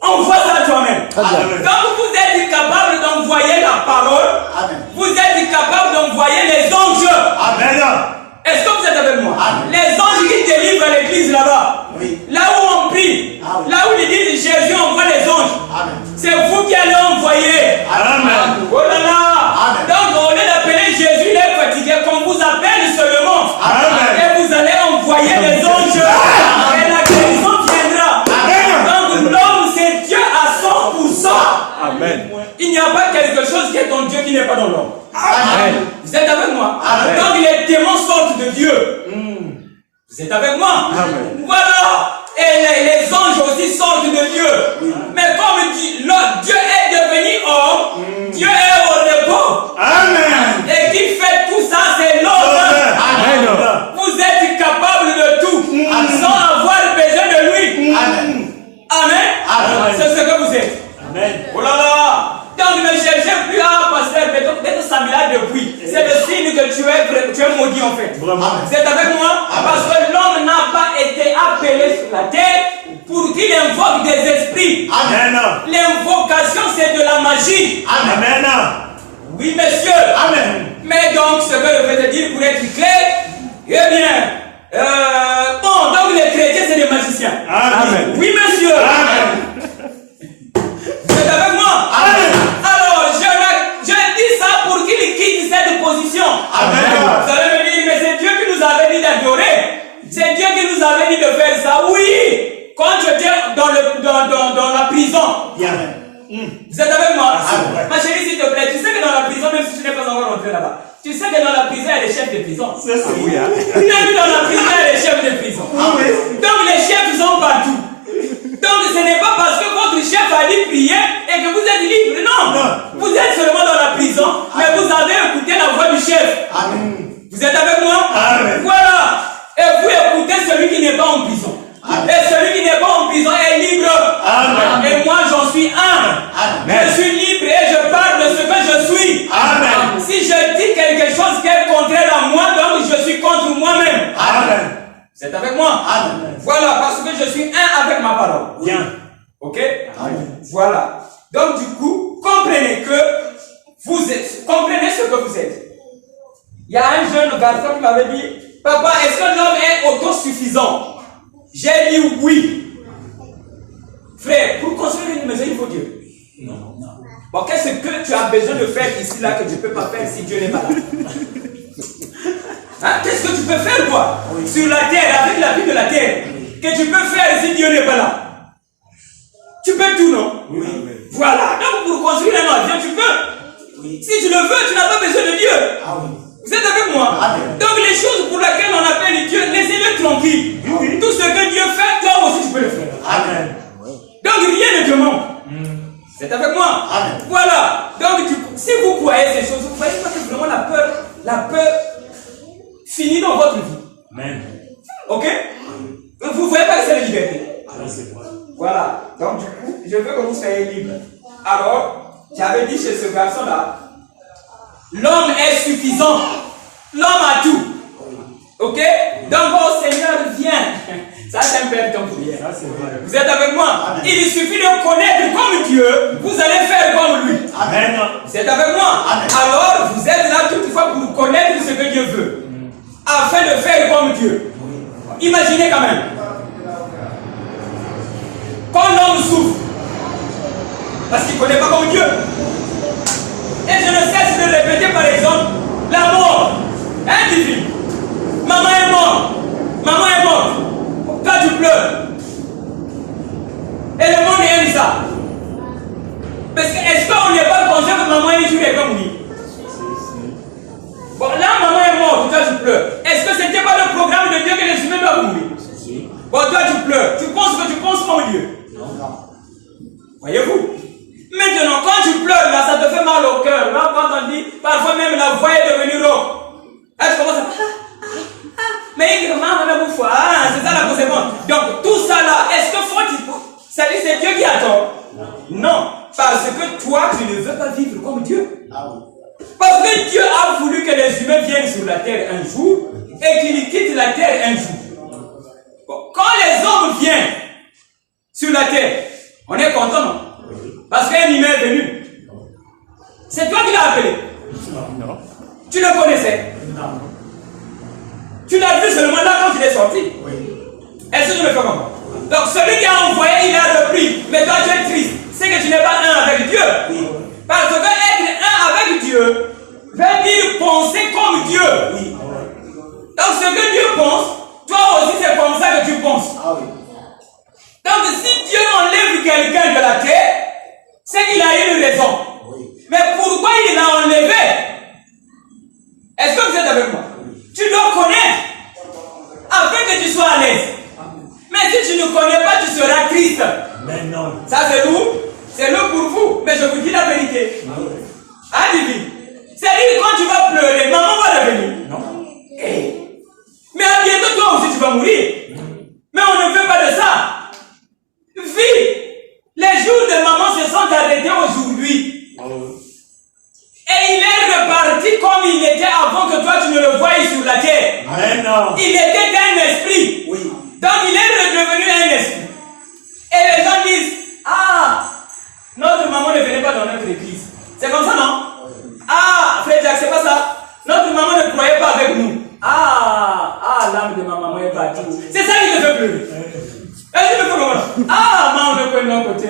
envoie ça toi-même. Donc, vous êtes capable d'envoyer la parole. Vous êtes capable d'envoyer les anges. Est-ce que vous êtes avec moi? Les anges qui délivrent l'église là-bas. Là où on prie. Là où ils disent Jésus envoie les anges. C'est vous qui allez envoyer. Oh là là. Donc, au lieu d'appeler Jésus, il est fatigué. Qu'on vous appelle seulement. Et vous allez envoyer les anges. Et la guérison viendra. Donc, l'homme, c'est Dieu à 100%. Il n'y a pas quelque chose qui est dans Dieu qui n'est pas dans l'homme. Vous êtes avec moi? Donc les démons sortent de Dieu. Vous êtes avec moi? Voilà. Et les anges aussi sortent de Dieu. Mais comme Dieu est devenu homme, Dieu est au repos. Et qui fait tout ça, c'est l'homme. Vous êtes capable de tout sans avoir besoin de lui. Amen. C'est ce que vous êtes. Oh là là. Donc ne cherchez plus à passer d'être semblant depuis. C'est le signe que tu es maudit en fait. Vous êtes avec moi? Parce que l'homme n'a pas été appelé sur la terre pour qu'il invoque des esprits. L'invocation c'est de la magie. Oui monsieur. Mais donc ce que je vais te dire pour être clair, eh bien, bon donc les chrétiens c'est des magiciens. Oui monsieur. Vous êtes avec moi? Alors, je dis ça pour qu'il quitte cette position. Vous allez me dire, mais c'est Dieu qui nous avait dit d'adorer. C'est Dieu qui nous avait dit de faire ça. Oui, quand tu étais dans la prison. Vous êtes avec moi? Ma chérie, s'il te plaît, tu sais que dans la prison, même si tu n'es pas encore rentré là-bas, tu sais que dans la prison, il y a des chefs de prison. Tu as vu dans la prison, il y a des chefs de prison. Donc les chefs sont partout. Donc ce n'est pas parce que votre chef a dit prier et que vous êtes libre. Non. Vous êtes seulement dans la prison, mais vous avez écouté la voix du chef. Vous êtes avec moi? Voilà. Et vous écoutez celui qui n'est pas en prison. Et celui qui n'est pas en prison est libre. Et moi j'en suis un. Je suis libre et je parle de ce que je suis. Si je dis quelque chose qui est contraire à moi, donc je suis contre moi-même. Vous êtes avec moi? Voilà, parce que je suis un avec ma parole. Ok? Voilà. Donc du coup, comprenez que vous êtes, comprenez ce que vous êtes. Il y a un jeune garçon qui m'avait dit, papa, est-ce que l'homme est autosuffisant? J'ai dit oui. Frère, pour construire une maison, il faut Dieu. Bon, qu'est-ce que tu as besoin de faire ici, là, que tu ne peux pas faire si Dieu n'est pas là? Qu'est-ce que tu peux faire, quoi? Sur la terre, avec la vie de la terre, que tu peux faire si Dieu n'est pas là? Tu peux tout, non? Voilà. Donc, pour construire un avion, tu peux. Si tu le veux, tu n'as pas besoin de Dieu. Vous êtes avec moi? Donc, les choses pour lesquelles on appelle Dieu, laissez-le tranquille. Tout ce que Dieu fait, toi aussi, tu peux le faire. Donc, rien ne te manque. Vous êtes avec moi? Voilà. Donc, si vous croyez ces choses, vous voyez pas que vraiment la peur finit dans votre vie. Ok? Vous voyez pas que c'est la liberté. Voilà. Donc, du coup, je veux que vous soyez libre. Alors, j'avais dit chez ce garçon-là, l'homme est suffisant. L'homme a tout. Ok? Donc, oh Seigneur, viens. Ça, c'est un peu de temps pour rien. Vous êtes avec moi? Il suffit de connaître comme Dieu, vous allez faire comme lui. Vous êtes avec moi? Alors, vous êtes là toutefois pour connaître ce que Dieu veut, afin de faire comme Dieu. Imaginez quand même. Quand l'homme souffre, parce qu'il ne connaît pas comme Dieu, et je ne cesse de répéter par exemple, la mort, divine. Maman est morte. Maman est morte. Toi tu pleures. Et le monde aime ça. Parce que est-ce qu'on n'est pas conscient que maman est toujours comme lui? Bon, là maman est morte, toi tu pleures. Est-ce que ce n'était pas le programme de Dieu que les humains doivent mourir? Bon, toi tu pleures. Tu penses que tu penses comme Dieu? Non. Voyez-vous? Maintenant, quand tu pleures, là, ça te fait mal au cœur. Là, quand on dit, parfois même la voix est devenue rauque. Là, tu commences à... Mais maman, c'est ça la conséquence. Donc, tout sur la terre. On est content, non? Parce qu'un humain est venu. C'est toi qui l'as appelé. Non. Tu le connaissais? Non. Tu l'as vu seulement là quand il est sorti? Oui. Est-ce que tu me fais comprendre? Donc celui qui a envoyé, il a repris. Mais toi tu es triste. C'est que tu n'es pas un avec Dieu. Oui. Parce que être un avec Dieu veut dire penser comme Dieu. Oui. Donc ce que Dieu pense, toi aussi c'est comme ça que tu penses. Ah oui. Donc si Dieu enlève quelqu'un de la terre, c'est qu'il a une raison. Oui. Mais pourquoi il l'a enlevé? Est-ce que vous êtes avec moi? Tu dois connaître afin que tu sois à l'aise. Mais si tu ne connais pas, tu seras triste. Mais non. Ça c'est lourd. C'est lourd pour vous. Mais je vous dis la vérité. Ah, Divine. C'est-à-dire quand tu vas pleurer, maman va revenir. Non. Hey. Mais à bientôt toi aussi tu vas mourir. Mais on ne veut pas de ça. Vis. Les jours de maman se sont arrêtés aujourd'hui. Et il est reparti comme il était avant que toi tu ne le voyais sur la terre. Mais non. Il était un esprit. Oui. Donc il est redevenu un esprit. Et les gens disent, ah, notre maman ne venait pas dans notre église. C'est comme ça, non? Ah, frère Jacques, c'est pas ça. Notre maman ne croyait pas avec nous. L'âme de ma maman est partie. C'est ça qui te fait pleurer. Est-ce que tu me fais comprendre? Ah, maman me connaît d'un côté.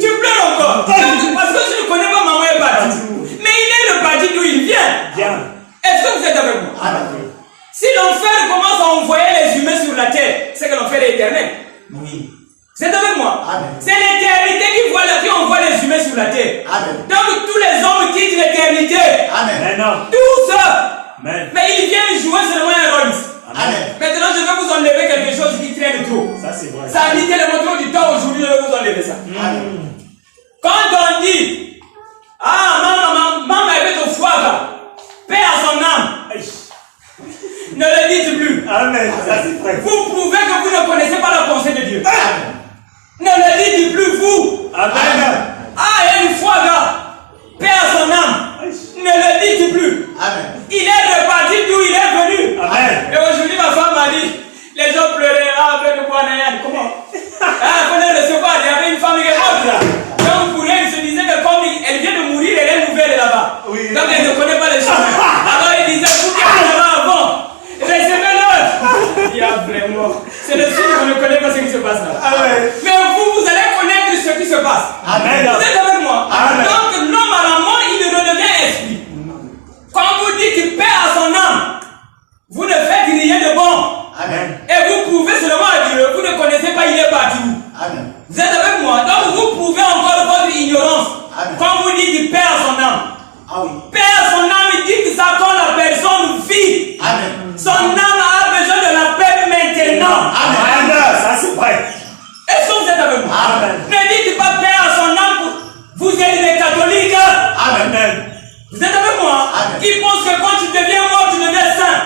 Tu pleures encore. Parce que tu ne connais pas maman est partie. Mais il est reparti d'où il vient. Bien. Est-ce que vous êtes avec moi? Si l'enfer commence à envoyer les humains sur la terre, c'est que l'enfer est éternel. Oui. Vous êtes avec moi? Amen. C'est l'éternité qui envoie les humains sur la terre. Amen. Donc tous les hommes quittent l'éternité. Amen. Mais non. Tous. Mais. Mais ils viennent jouer seulement un rôle. Amen. Maintenant, je vais vous enlever quelque chose qui traîne trop. Ça c'est vrai. Ça a mis le moteur du temps aujourd'hui, je vais vous enlever ça. Amen. Quand on dit, maman est au foie là, paix à son âme, Aïe. ne le dites plus. Amen. Ça c'est vrai. Vous prouvez que vous ne connaissez pas la pensée de Dieu. Amen. Ne le dites plus, vous. Amen. Il y a une foi là, paix à son âme, ne le dites plus. Amen. Il est reparti d'où il est venu. Amen. Et aujourd'hui, ma femme m'a dit, les gens pleuraient, avec le Guanayan, comment? Pour le recevoir, il y avait une femme qui est morte là. Donc pour elle, il se disait que comme elle vient de mourir, elle est nouvelle là-bas. Oui. Donc elle ne connaît pas les choses. Alors il disait, vous qui êtes là-bas avant, recevez-le. Il y a vraiment. C'est le signe qu'on ne connaît pas ce qui se passe là. Amen. Mais vous allez connaître ce qui se passe. Amen. Vous êtes avec moi? Amen. Donc l'homme à la mort, il redevient esprit. Quand vous dites paix à son âme, vous ne faites rien de bon. Amen. Et vous prouvez seulement à Dieu, vous ne connaissez pas, il est parti où. Amen. Vous êtes avec moi? Donc vous prouvez encore votre ignorance. Amen. Quand vous dites paix à son âme. Ah oui. Paix à son âme, il dit que ça quand la personne vit. Amen. Son âme a besoin de la paix maintenant. Amen. Ça c'est vrai. Est-ce que vous êtes avec moi? Amen. Ne dites pas paix à son âme. Vous êtes des catholiques. Amen. Vous êtes avec moi? Amen. Qui pense que quand tu deviens mort, tu deviens saint.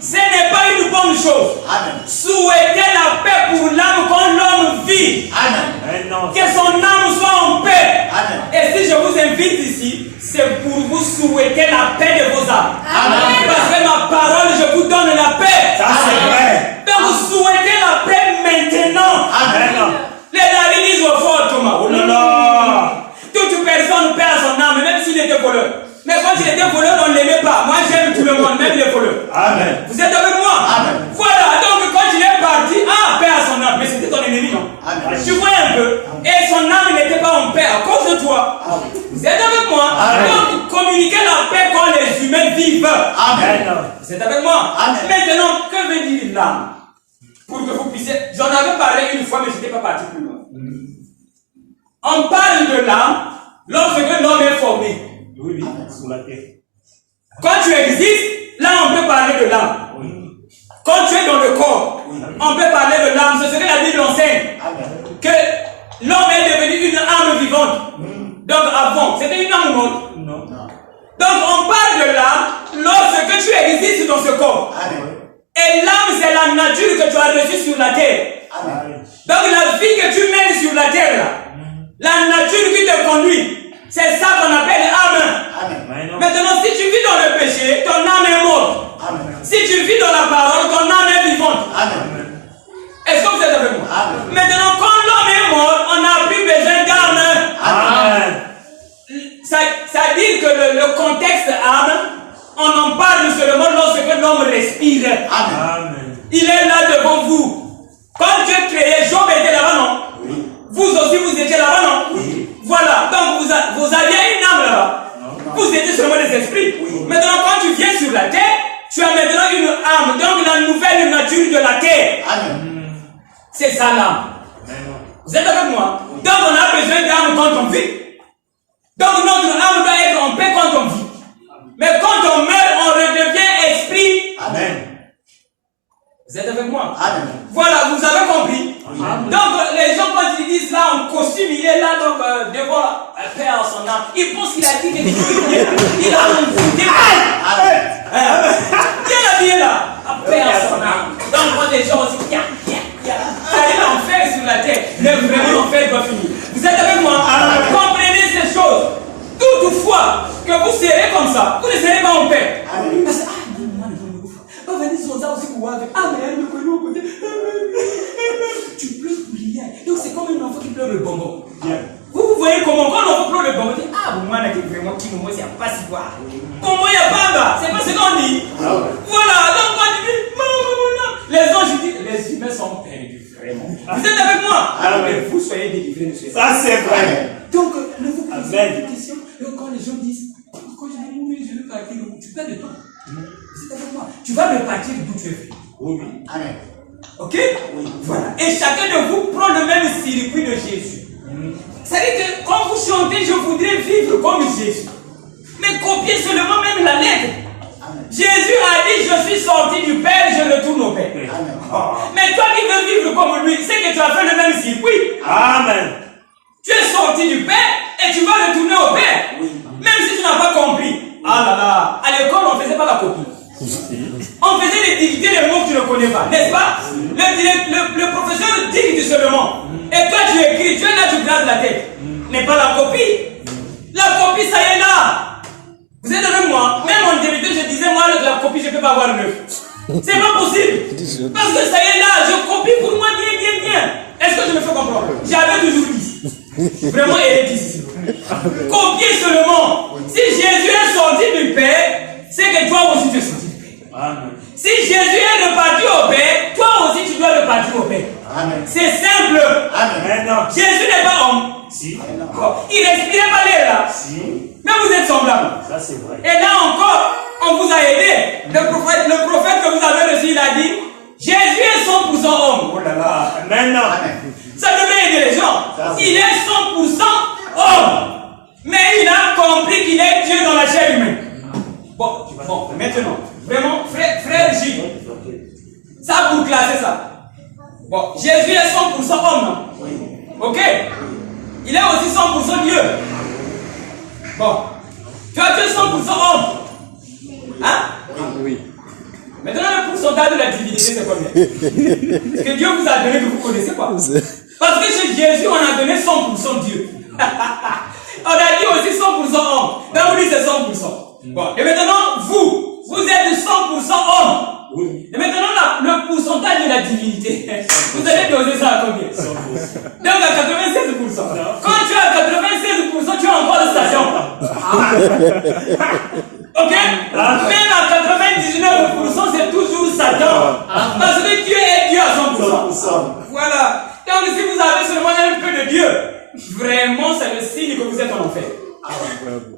Ce n'est pas une bonne chose. Amen. Souhaitez la paix pour l'âme quand l'homme vit. Amen. Mais non. Que son âme soit en paix. Amen. Et si je vous invite ici, c'est pour vous souhaiter la paix de vos âmes. Amen. Parce que ma parole, je vous donne la paix. Ça c'est vrai. Donc vous souhaitez la paix maintenant. Amen. Les narines disent au fort Thomas. Oh là là. Toute personne perd son âme, même s'il était voleur. Mais quand il était voleur, on ne l'aimait pas. Moi j'aime tout le monde, même les voleurs. Amen. Vous êtes avec moi? Amen. Voilà, donc quand il est parti, paix à son âme. Mais c'était ton ennemi, non? Amen. Tu vois un peu? Et son âme n'était pas en paix à cause de toi. Vous êtes avec moi? Amen. Donc communiquez la paix quand les humains vivent. Amen. Vous êtes avec moi? Amen. Maintenant, que veut dire l'âme? Pour que vous puissiez. J'en avais parlé une fois, mais je n'étais pas parti plus loin. On parle de l'âme lorsque l'homme est formé. Oui, sous la terre. Quand tu existes, là on peut parler de l'âme. Oui. Quand tu es dans le corps, on peut parler de l'âme. C'est ce que la Bible enseigne. Amen. Que l'homme est devenu une âme vivante. Donc avant, c'était une âme morte. Non. Donc on parle de l'âme lorsque tu existes dans ce corps. Amen. Et l'âme, c'est la nature que tu as reçue sur la terre. Amen. Donc la vie que tu mènes sur la terre, là, la nature qui te conduit, c'est ça qu'on appelle âme. Amen. Mais non. Maintenant, si tu vis dans le péché, ton âme est morte. Amen. Si tu vis dans la parole, ton âme est vivante. Amen. Est-ce que vous êtes avec moi? Amen. Maintenant, quand l'homme que l'homme respire. Amen. Il est là devant vous. Quand Dieu créait, Job était là-bas, non? Oui. Vous aussi, vous étiez là-bas, non? Oui. Voilà, donc vous aviez une âme là-bas. Vous étiez seulement des esprits. Oui. Maintenant, quand tu viens sur la terre, tu as maintenant une âme, donc la nouvelle nature de la terre. Amen. C'est ça l'âme. Amen. Vous êtes avec moi? Donc on a besoin d'âme quand on vit. Donc notre âme doit être en paix quand on vit. Mais quand on meurt, on redevient esprit. Amen. Vous êtes avec moi? Amen. Voilà, vous avez compris. Amen. Donc les gens quand ils disent là en costume, il est là donc devant paix à son âme. Ils pensent qu'il a dit quelque chose. Il a envoûté. Bien habillé là, paix à son âme. Donc quand les gens aussi, ça y est l'enfer sur la terre. Mais vraiment l'enfer doit finir. Vous êtes avec moi? Comprenez ces choses. Toutefois que vous serez comme ça, vous ne serez pas en paix. Parce que tu pleures pour rien. Donc c'est comme un enfant qui pleure le bonbon. Vous voyez comment quand l'enfant pleure le bonbon, dit ah bon moi vraiment qui moi c'est pas si quoi. Comment il y a pas là? C'est pas ce qu'on dit. Voilà, donc quand tu dis maman, les anges disent les humains sont perdus vraiment. Vous êtes avec moi? Mais vous soyez délivrés de ce. Ça c'est vrai. Donc ne vous posez pas de questions. Donc quand les gens disent quand je vais mourir, je vais partir, tu perds le temps. Vous êtes avec moi? Tu vas me partir d'où tu es venu. Oui. Amen. Ok? Voilà. Et chacun de vous prend le même circuit de Jésus. C'est-à-dire que quand vous chantez, je voudrais vivre comme Jésus. Mais copier seulement même la lettre. Jésus a dit, je suis sorti du Père, je retourne au Père. Mais toi qui veux vivre comme lui, c'est que tu as fait le même circuit. Amen. Tu es sorti du Père et tu vas retourner au Père. Même si tu n'as pas compris. Ah là là, à l'école on ne faisait pas la copie. On faisait des dictées des mots que tu ne connais pas, n'est-ce pas? Le professeur dicte seulement. Et toi tu écris, tu es là, tu grattes la tête. N'est pas la copie. La copie, ça y est là. Vous êtes avec moi? Même en vérité, je disais, moi, la copie, je ne peux pas avoir neuf. C'est pas possible. Parce que ça y est là, je copie pour moi bien. Est-ce que je me fais comprendre? J'avais toujours dit. Vraiment, elle est ici. Copier seulement. Si Jésus est sorti du Père, c'est que toi aussi tu es sorti du Père. Amen. Si Jésus est reparti au Père, toi aussi tu dois repartir au Père. Amen. C'est simple. Amen. Maintenant. Jésus n'est pas homme. Si. Il respirait pas l'air là. Si. Mais vous êtes semblables. Ça c'est vrai. Et là encore, on vous a aidé. Le prophète que vous avez reçu, il a dit Jésus est 100% homme. Oh là là. Maintenant. Ça devait aider les gens. Il est 100% homme. Mais il a compris qu'il est Dieu dans la chair humaine. Bon, maintenant, vraiment, frère J, ça pour classer ça. Bon, Jésus est 100% homme, non? Oui. Ok? Il est aussi 100% Dieu. Bon, tu es 100% homme. Hein? Oui. Maintenant, le pourcentage de la divinité, c'est combien? Ce que Dieu vous a donné que vous connaissez pas. Parce que chez Jésus, on a donné 100% Dieu. On a dit aussi 100% homme. Donc vous dites c'est 100%. Bon. Et maintenant, vous êtes 100% homme. Oui. Et maintenant, le pourcentage de la divinité, vous allez doser ça à combien? 100%. Donc à 96%. Quand tu es à 96%, tu as encore de station. Ok? Même à 99%, c'est toujours Satan. Parce que Dieu est Dieu à 100%. Voilà. Donc si vous avez seulement un peu de Dieu, vraiment c'est le signe que vous êtes en enfer.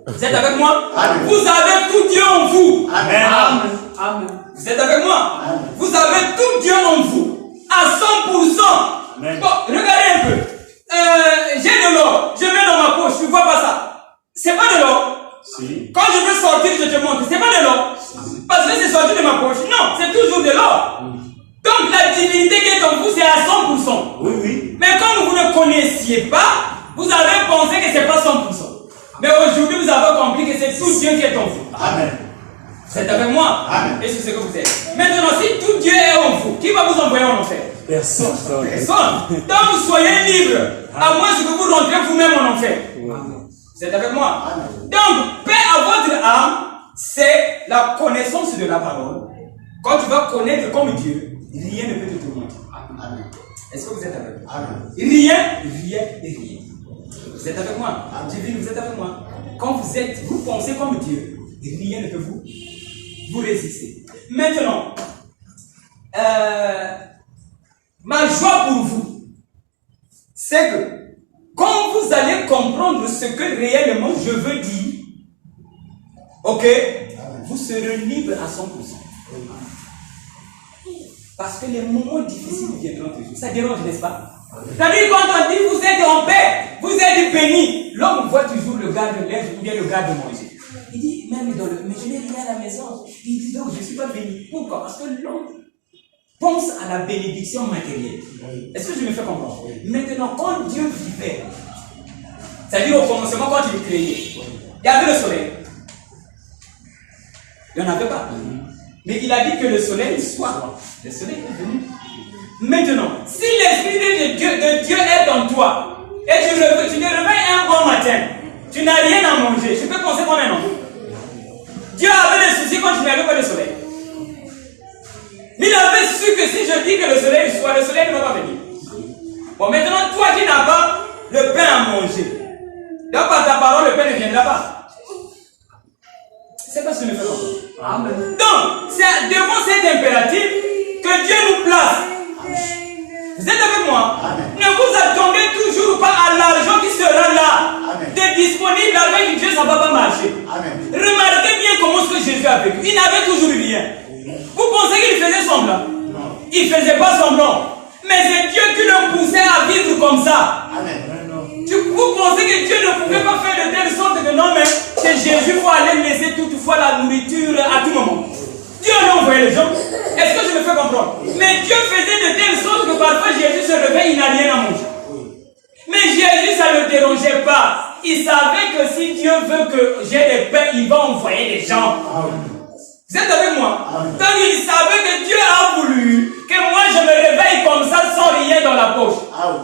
Vous êtes avec moi? Vous avez tout Dieu en vous. Amen. Amen. Vous êtes avec moi? Vous avez tout Dieu en vous. À 100%. Amen. Bon, regardez un peu. J'ai de l'or. Je mets dans ma poche. Tu ne vois pas ça? C'est pas de l'or. Si. Quand je veux sortir, je te montre. C'est pas de l'or. Parce que c'est sorti de ma poche. Non, c'est toujours de l'or. Donc la divinité qui est en vous, c'est à 100%. Oui, oui. Mais comme vous ne connaissiez pas, vous avez pensé que ce n'est pas 100%. Mais aujourd'hui, vous avez compris que c'est tout Dieu qui est en vous. Amen. Vous êtes avec moi? Amen. Et c'est ce que vous êtes. Maintenant, si tout Dieu est en vous, qui va vous envoyer en enfer? Personne. Personne. Donc vous soyez libre, à moins que vous rentrez vous-même en enfer. Vous êtes avec moi? Donc, paix à votre âme, c'est la connaissance de la parole. Quand tu vas connaître comme Dieu, rien ne peut te tourmenter. Amen. Est-ce que vous êtes avec moi? Amen. Rien. Vous êtes avec moi? Divine, vous êtes avec moi? Quand vous pensez comme Dieu, rien ne peut vous résister. Maintenant, ma joie pour vous, c'est que quand vous allez comprendre ce que réellement je veux dire, ok, vous serez libre à 100%. Parce que les moments difficiles viendront toujours. Ça dérange, n'est-ce pas? C'est-à-dire quand on dit vous êtes en paix, vous êtes béni, l'homme voit toujours le gars de l'air ou bien le gars de manger. Il dit, même mais je n'ai rien à la maison. Il dit donc je ne suis pas béni. Pourquoi? Parce que l'homme pense à la bénédiction matérielle. Est-ce que je me fais comprendre? Maintenant, quand Dieu vivait, c'est-à-dire au commencement, quand il créait, il y avait le soleil. Il n'y en avait pas. Mais il a dit que le soleil soit. Le soleil est venu. Maintenant, si l'esprit de Dieu est en toi, et tu te réveilles un bon matin, tu n'as rien à manger, tu peux penser comme un homme. Dieu avait des soucis quand il n'avait pas de soleil. Il avait su que si je dis que le soleil soit, le soleil ne va pas venir. Bon, maintenant, toi qui n'as pas le pain à manger, donc par ta parole, le pain ne viendra pas. C'est pas ce que je me fais comprendre. Amen. Donc, c'est devant cet impératif que Dieu nous place. Vous êtes avec moi? Amen. Ne vous attendez toujours pas à l'argent qui sera là. De disponible avec Dieu, ça ne va pas marcher. Amen. Remarquez bien comment ce que Jésus a vécu. Il n'avait toujours rien. Vous pensez qu'il faisait semblant? Non. Il ne faisait pas semblant. Mais c'est Dieu qui le poussait à vivre comme ça. Amen. Vous pensez que Dieu ne pouvait pas faire de telle sorte que non, mais c'est Jésus, il faut aller laisser toutefois la nourriture à tout moment. Dieu a envoyé les gens. Est-ce que je me fais comprendre? Mais Dieu faisait de telle sorte que parfois Jésus se réveille, il n'a rien à manger. Mais Jésus, ça ne le dérangeait pas. Il savait que si Dieu veut que j'ai des pains, il va envoyer des gens. Vous êtes avec moi? Donc il savait que Dieu a voulu que moi je me réveille comme ça sans rien dans la poche.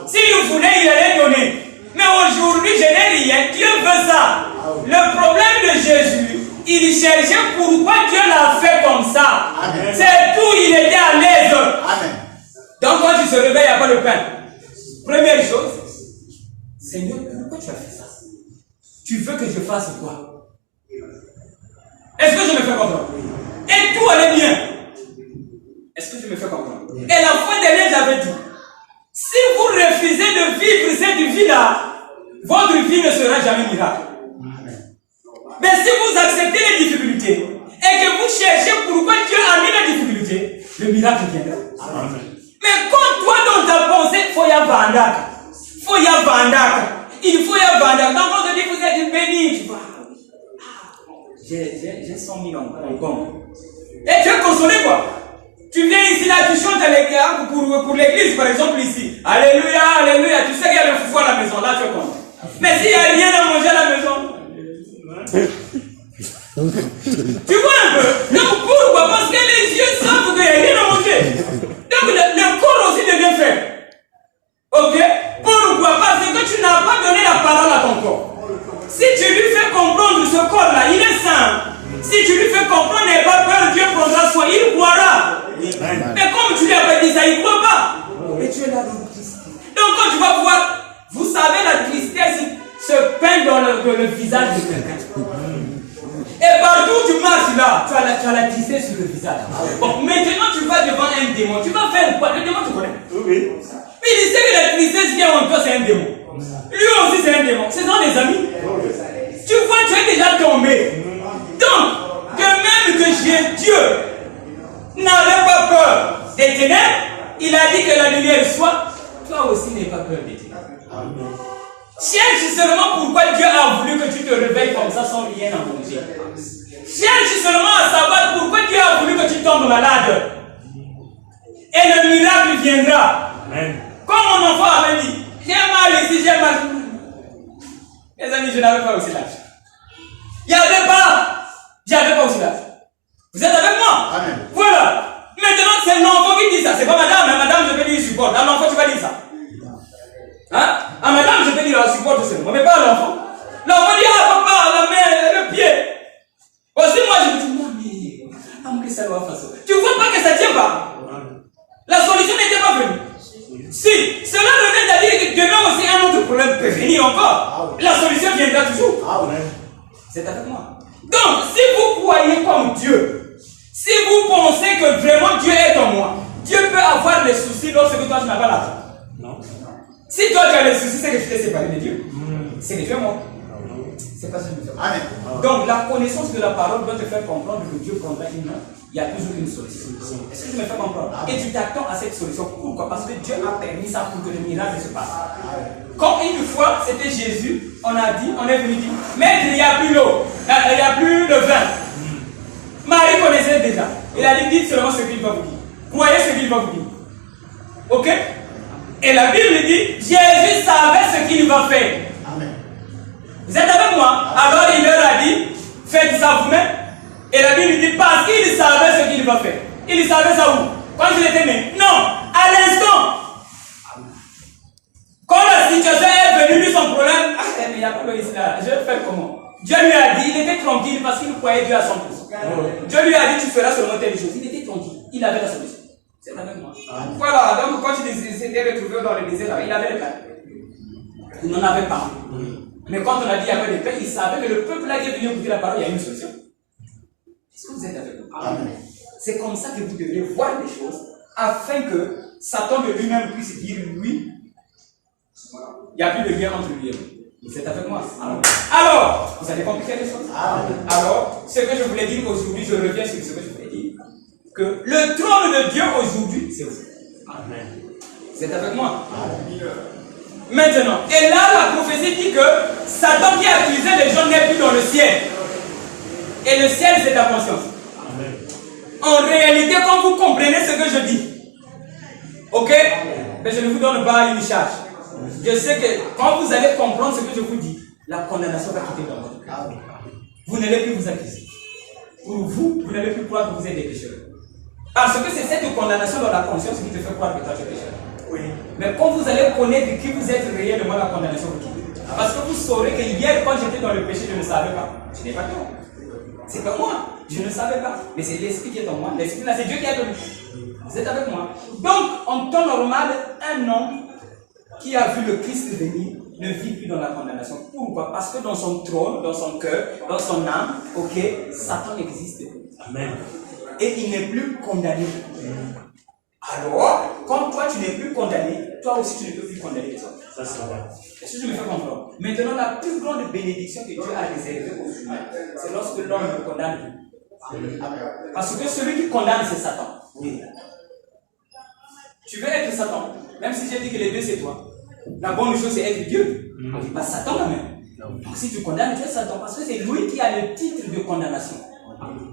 S'il voulait, il allait donner. Mais aujourd'hui, je n'ai rien. Dieu veut ça. Le problème de Jésus, il cherchait pourquoi Dieu l'a fait comme ça. C'est tout, il était à l'aise. Donc quand tu te réveilles, il n'y a pas de pain. Première chose, Seigneur, pourquoi tu as fait ça? Tu veux que je fasse quoi? Est-ce que je me fais comprendre? Et tout allait bien. Est-ce que je me fais comprendre? Et la fois dernière, j'avais dit, si vous refusez de vivre cette vie-là, votre vie ne sera jamais miracle. Mais si vous acceptez les difficultés et que vous cherchez pourquoi Dieu a mis les difficultés, le miracle viendra. Mais quand toi dans ta pensée, il faut y avoir il faut y avoir. Donc on te dit vous êtes béni, tu vois. J'ai 100 000 en compte. Et tu es consolé quoi? Tu viens ici là, tu chantes pour l'église par exemple ici. Alléluia, alléluia. Tu sais qu'il y a le foufou à la maison, là tu es content. Mais s'il n'y a rien à manger à la maison, tu vois un peu? Donc pourquoi? Parce que les yeux savent qu'il n'y a rien à manger. Donc le corps aussi devient faible. Ok? Pourquoi? Parce que tu n'as pas donné la parole à ton corps. Si tu lui fais comprendre ce corps-là, il est sain. Si tu lui fais comprendre, n'aie pas peur, Dieu prendra soin, il croira. Mais comme tu lui as pas dit ça, il ne croit pas. Et tu es là dans la tristesse. Donc quand tu vas voir, vous savez, la tristesse se peint dans le visage de quelqu'un. Et partout où tu marches là, tu as la tristesse sur le visage. Bon, maintenant tu vas devant un démon. Tu vas faire quoi? Le démon, tu connais? Oui. Mais il sait que la tristesse qui est en toi, c'est un démon. Lui aussi, c'est un démon. Ce sont des amis. Tu vois, tu es déjà tombé. Donc, de même que Dieu n'avait pas peur des ténèbres, il a dit que la lumière soit, toi aussi n'aie pas peur des ténèbres. Cherche seulement pourquoi Dieu a voulu que tu te réveilles comme ça sans rien à manger. Cherche seulement à savoir pourquoi Dieu a voulu que tu tombes malade. Et le miracle viendra. Amen. Comme mon enfant avait dit, j'ai mal ici, j'ai mal. Mes amis, je n'avais pas aussi l'âge. J'avais pas aussi l'âge. Vous êtes avec moi? Amen. Voilà. Maintenant, c'est l'enfant qui dit ça. C'est pas madame, hein? Madame, je peux dire support. À l'enfant, tu vas dire ça. Hein? À madame, je peux dire support seulement, mais pas à l'enfant. L'enfant dit, ah papa, la main, le pied. Aussi, moi, je me dis, non, mais, que ça doit faire ça. Tu vois pas que ça tient pas? La solution n'était pas venue. Si, cela revient à dire que demain aussi un autre problème peut venir encore. La solution viendra toujours. C'est avec moi. Donc, si vous croyez comme Dieu, Si vous pensez que vraiment Dieu est en moi, Dieu peut avoir des soucis lorsque toi tu n'as pas l'argent. Non. Si toi tu as des soucis, c'est que tu t'es séparé de Dieu. C'est que tu es mort. C'est pas ce que je veux dire. Amen. Donc la connaissance de la parole doit te faire comprendre que Dieu prendra une main. Il y a toujours une solution. Est-ce que tu me fais comprendre? Et tu t'attends à cette solution. Pourquoi? Parce que Dieu a permis ça pour que le miracle se passe. Quand une fois, c'était Jésus, on a dit, on est venu dire, mais il n'y a plus l'eau, il n'y a plus le vin. Marie connaissait déjà. Il a dit, dites seulement ce qu'il va vous dire. Croyez ce qu'il va vous dire. Ok? Et la Bible dit, Jésus savait ce qu'il va faire. Amen. Vous êtes avec moi? Alors il leur a dit, faites ça vous-même. Et la Bible dit, parce qu'il savait ce qu'il va faire. Il savait ça où? Quand il était né? Non, à l'instant. Quand la situation est venue, lui son problème, mais il n'y a pas de là, je vais faire comment? Dieu lui a dit, il était tranquille parce qu'il croyait Dieu à 100%. Dieu lui a dit, tu feras seulement telle chose. Il était tranquille, il avait la solution. C'est avec moi. Voilà, donc quand il s'était retrouvé dans le désert, il avait le pain. Il n'en avait pas. Mais quand on a dit qu'il y avait le pain, il savait que le peuple là qui est venu écouter la parole, il y a une solution. Est-ce que vous êtes avec moi? C'est comme ça que vous devez voir les choses, afin que Satan de lui-même puisse dire oui. Il n'y a plus de lien entre lui et moi. Vous êtes avec moi? Alors, vous avez compris quelque chose? Alors, ce que je voulais dire aujourd'hui, je reviens sur ce que je voulais dire. Que le trône de Dieu aujourd'hui, c'est vous. Amen. Vous êtes avec moi? Maintenant, et là, la prophétie dit que Satan qui accusait les gens n'est plus dans le ciel. Et le ciel, c'est ta conscience. Amen. En réalité, quand vous comprenez ce que je dis, ok? Mais je ne vous donne pas une charge. Je sais que quand vous allez comprendre ce que je vous dis, la condamnation va quitter dans votre cœur. Vous n'allez plus vous accuser. Pour vous, vous n'allez plus croire que vous êtes des pécheurs. Parce que c'est cette condamnation dans la conscience qui te fait croire que toi tu es pécheur. Oui. Mais quand vous allez connaître qui vous êtes réellement, la condamnation vous quitte. Parce que vous saurez que hier, quand j'étais dans le péché, je ne savais pas. Je n'ai pas tort. C'est pas moi. Je ne savais pas. Mais c'est l'esprit qui est en moi. L'esprit là, c'est Dieu qui a donné. Vous êtes avec moi. Donc, en temps normal, un homme qui a vu le Christ venir ne vit plus dans la condamnation. Pourquoi? Parce que dans son trône, dans son cœur, dans son âme, ok, Satan n'existe plus. Amen. Et il n'est plus condamné. Alors, quand toi tu n'es plus condamné, toi aussi tu ne peux plus condamner les autres. Ça c'est vrai. Est-ce que je me fais comprendre? Maintenant, la plus grande bénédiction que Dieu a réservée aux humains, c'est lorsque l'homme ne condamne plus. Parce que celui qui condamne, c'est Satan. Oui. Tu veux être Satan, même si j'ai dit que les deux c'est toi. La bonne chose c'est être Dieu. On ne dit pas Satan quand même. Donc si tu condamnes, tu es Satan. Parce que c'est lui qui a le titre de condamnation.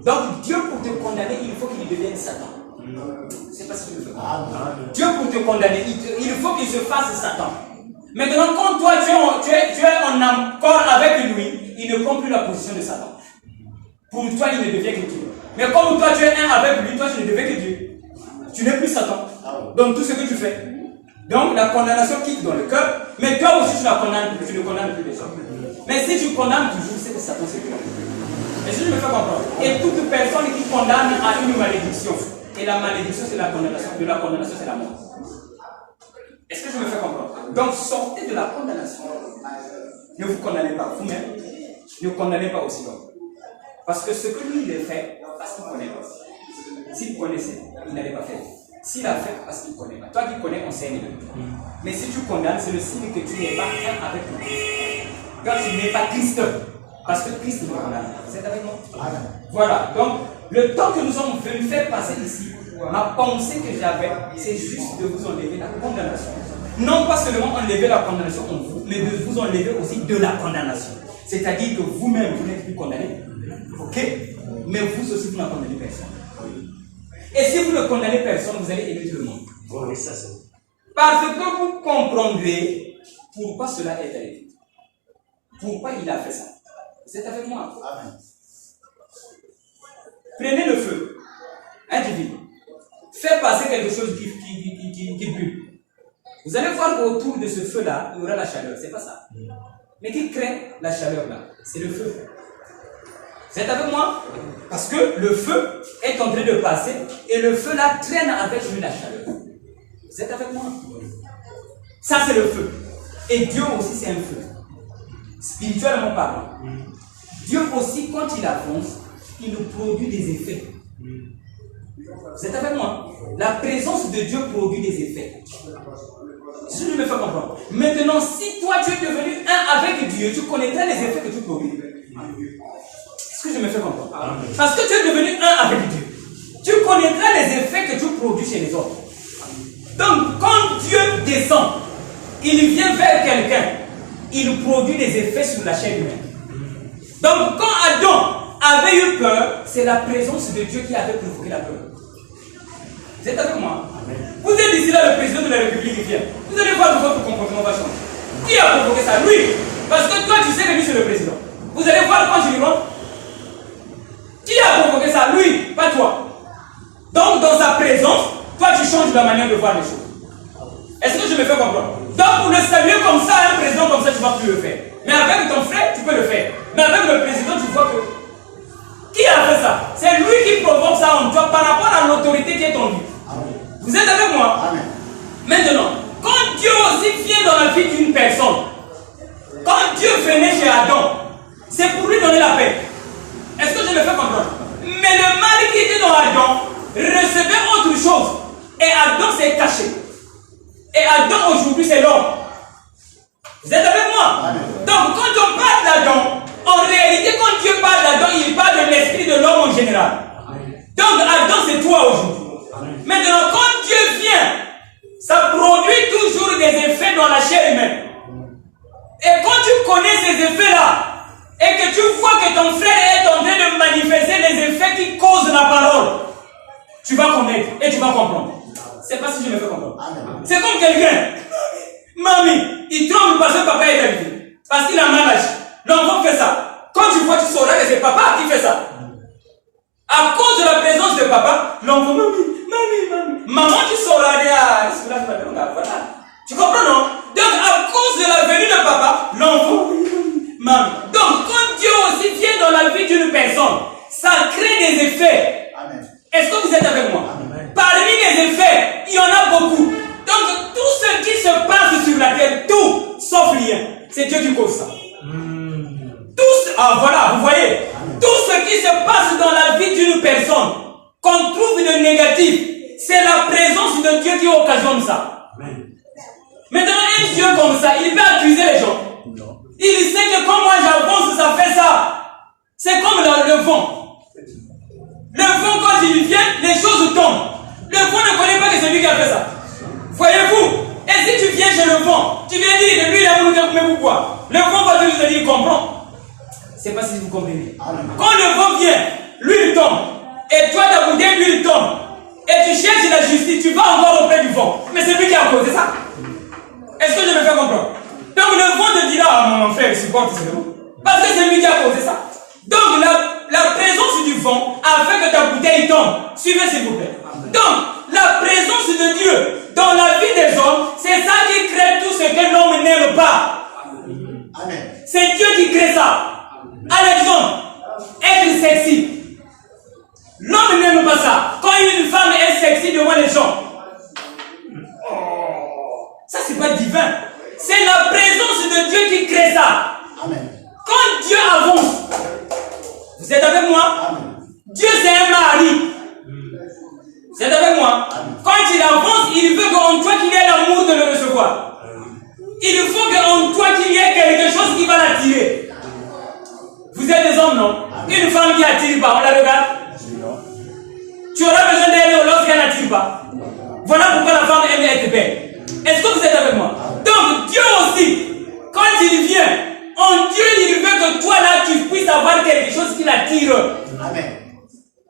Donc Dieu pour te condamner, il faut qu'il devienne Satan. C'est pas ce que je veux. Dieu pour te condamner, il faut qu'il se fasse Satan. Maintenant, quand toi tu es en accord avec lui, il ne prend plus la position de Satan. Pour toi, il ne devient que Dieu. Mais comme toi tu es un avec lui, toi tu ne deviens que Dieu. Tu n'es plus Satan. Donc tout ce que tu fais. Donc la condamnation quitte dans le cœur, mais toi aussi tu la condamnes plus, tu ne condamnes plus les autres. Mais si tu condamnes toujours, c'est que Satan c'est toi. Est-ce que je me fais comprendre? Et toute personne qui condamne a une malédiction. Et la malédiction c'est la condamnation. De la condamnation c'est la mort. Est-ce que je me fais comprendre? Donc sortez de la condamnation. Ne vous condamnez pas vous-même. Ne condamnez pas aussi l'autre. Parce que ce que lui il a fait, parce qu'il ne connaît pas. S'il connaissait, il n'allait pas faire. S'il a fait, parce qu'il ne connaît pas. Toi qui connais, enseigne. Mais si tu condamnes, c'est le signe que tu n'es pas un avec le Christ. Quand tu n'es pas Christ, parce que Christ nous condamne. C'est avec moi? Voilà. Donc, le temps que nous sommes venus faire passer ici, ma pensée que j'avais, c'est juste de vous enlever la condamnation. Non pas seulement enlever la condamnation en vous, mais de vous enlever aussi de la condamnation. C'est-à-dire que vous-même, vous n'êtes plus condamné. Ok? Mais vous aussi, vous n'avez condamné personne. Et si vous ne condamnez personne, vous allez aimer tout le monde. Oui, ça c'est. Parce que vous comprendrez pourquoi cela est arrivé. Pourquoi il a fait ça. Vous êtes avec moi? Amen. Prenez le feu. Un divin. Faites passer quelque chose qui brûle. Vous allez voir qu'autour de ce feu-là, il y aura la chaleur. C'est pas ça. Mais qui crée la chaleur là? C'est le feu. Vous êtes avec moi? Parce que le feu est en train de passer et le feu là traîne avec lui la chaleur. Vous êtes avec moi? Ça c'est le feu. Et Dieu aussi c'est un feu. Spirituellement parlant. Dieu aussi quand il avance, il nous produit des effets. Vous êtes avec moi? La présence de Dieu produit des effets. Si je me fais comprendre. Maintenant, si toi tu es devenu un avec Dieu, tu connaîtras les effets que tu produis. Est-ce que je me fais comprendre? Parce que tu es devenu un avec Dieu. Tu connaîtras les effets que tu produis chez les autres. Donc, quand Dieu descend, il vient vers quelqu'un, il produit des effets sur la chair humaine. Donc, quand Adam avait eu peur, c'est la présence de Dieu qui avait provoqué la peur. Vous êtes avec moi? Vous êtes ici là, le président de la République qui vient. Vous allez voir que votre comportement va changer. Qui a provoqué ça? Lui. Parce que toi, tu sais que lui, c'est le président. Vous allez voir quand je lui rentre. Qui a provoqué ça? Lui, pas toi. Donc, dans sa présence, toi, tu changes la manière de voir les choses. Est-ce que je me fais comprendre? Donc, pour le saluer comme ça, un président comme ça, tu ne vas plus le faire. Mais avec ton frère, tu peux le faire. Mais avec le président, tu vois que... Qui a fait ça? C'est lui qui provoque ça en toi par rapport à l'autorité qui est en lui. Vous êtes avec moi? Amen. Maintenant, quand Dieu aussi vient dans la vie d'une personne, quand Dieu venait chez Adam, c'est pour lui donner la paix. Est-ce que je me fais comprendre? Mais le mal qui était dans Adam recevait autre chose. Et Adam s'est caché. Et Adam aujourd'hui c'est l'homme. Vous êtes avec moi? Amen. Donc quand on parle d'Adam, en réalité quand Dieu parle d'Adam, il parle de l'esprit de l'homme en général. Donc Adam c'est toi aujourd'hui. Maintenant quand Dieu vient, ça produit toujours des effets dans la chair humaine. Et quand tu connais ces effets-là, et que tu vois que ton frère est en train de manifester les effets qui causent la parole, tu vas connaître et tu vas comprendre. C'est pas si je me fais comprendre. C'est comme quelqu'un. Mamie, il tremble parce que papa est arrivé. Parce qu'il a mal agi. L'enfant fait ça. Quand tu vois, tu sauras que c'est papa qui fait ça. À cause de la présence de papa, l'enfant, mamie. Maman, tu sauras, voilà. Tu comprends, non? Donc, à cause de la venue de papa, l'enfant, mamie. Donc, quand Dieu aussi vient dans la vie d'une personne, ça crée des effets. Amen. Est-ce que vous êtes avec moi? Amen. Parmi les effets, il y en a beaucoup. Donc, tout ce qui se passe sur la terre, tout, sauf rien, c'est Dieu qui cause ça. Voilà, vous voyez, tout ce qui se passe dans la vie d'une personne, qu'on trouve de négatif, c'est la présence de Dieu qui occasionne ça. Amen. Maintenant, un Dieu comme ça, il peut accuser les gens. Il sait que quand moi j'avance, ça fait ça. C'est comme le vent. Le vent, quand il vient, les choses tombent. Le vent ne connaît pas que c'est lui qui a fait ça. Voyez-vous? Et si tu viens chez le vent, tu viens dire que lui, il a voulu me pourquoi? Le vent va te dire, il comprend. C'est pas si vous comprenez. Quand le vent vient, l'huile tombe. Et toi, ta bouteille, l'huile tombe. Et tu cherches la justice, tu vas encore auprès du vent. Mais c'est lui qui a causé ça. Est-ce que je me fais comprendre? Donc le vent te dira, ah mon frère, supporte, c'est bon. Parce que c'est lui qui a causé ça. Donc la présence du vent a fait que ta bouteille tombe. Suivez s'il vous plaît. Donc la présence de Dieu dans la vie des hommes, c'est ça qui crée tout ce que l'homme n'aime pas. Amen. C'est Dieu qui crée ça. À l'exemple, être sexy. L'homme n'aime pas ça. Quand une femme est sexy devant les gens, ça c'est pas divin. C'est la présence de Dieu qui crée ça. Amen. Quand Dieu avance, vous êtes avec moi? Amen. Dieu c'est un mari. Vous êtes avec moi? Amen. Quand il avance, il veut qu'en toi qu'il y ait l'amour de le recevoir. Il faut qu'en toi qu'il y ait quelque chose qui va l'attirer. Vous êtes des hommes, non? Une femme qui attire pas, on la regarde. Tu auras besoin d'elle lorsqu'elle n'attire pas. Voilà pourquoi la femme aime être belle. Est-ce que vous êtes avec moi? Donc Dieu aussi, quand il vient, en Dieu il veut que toi là tu puisses avoir quelque chose qui l'attire. Amen.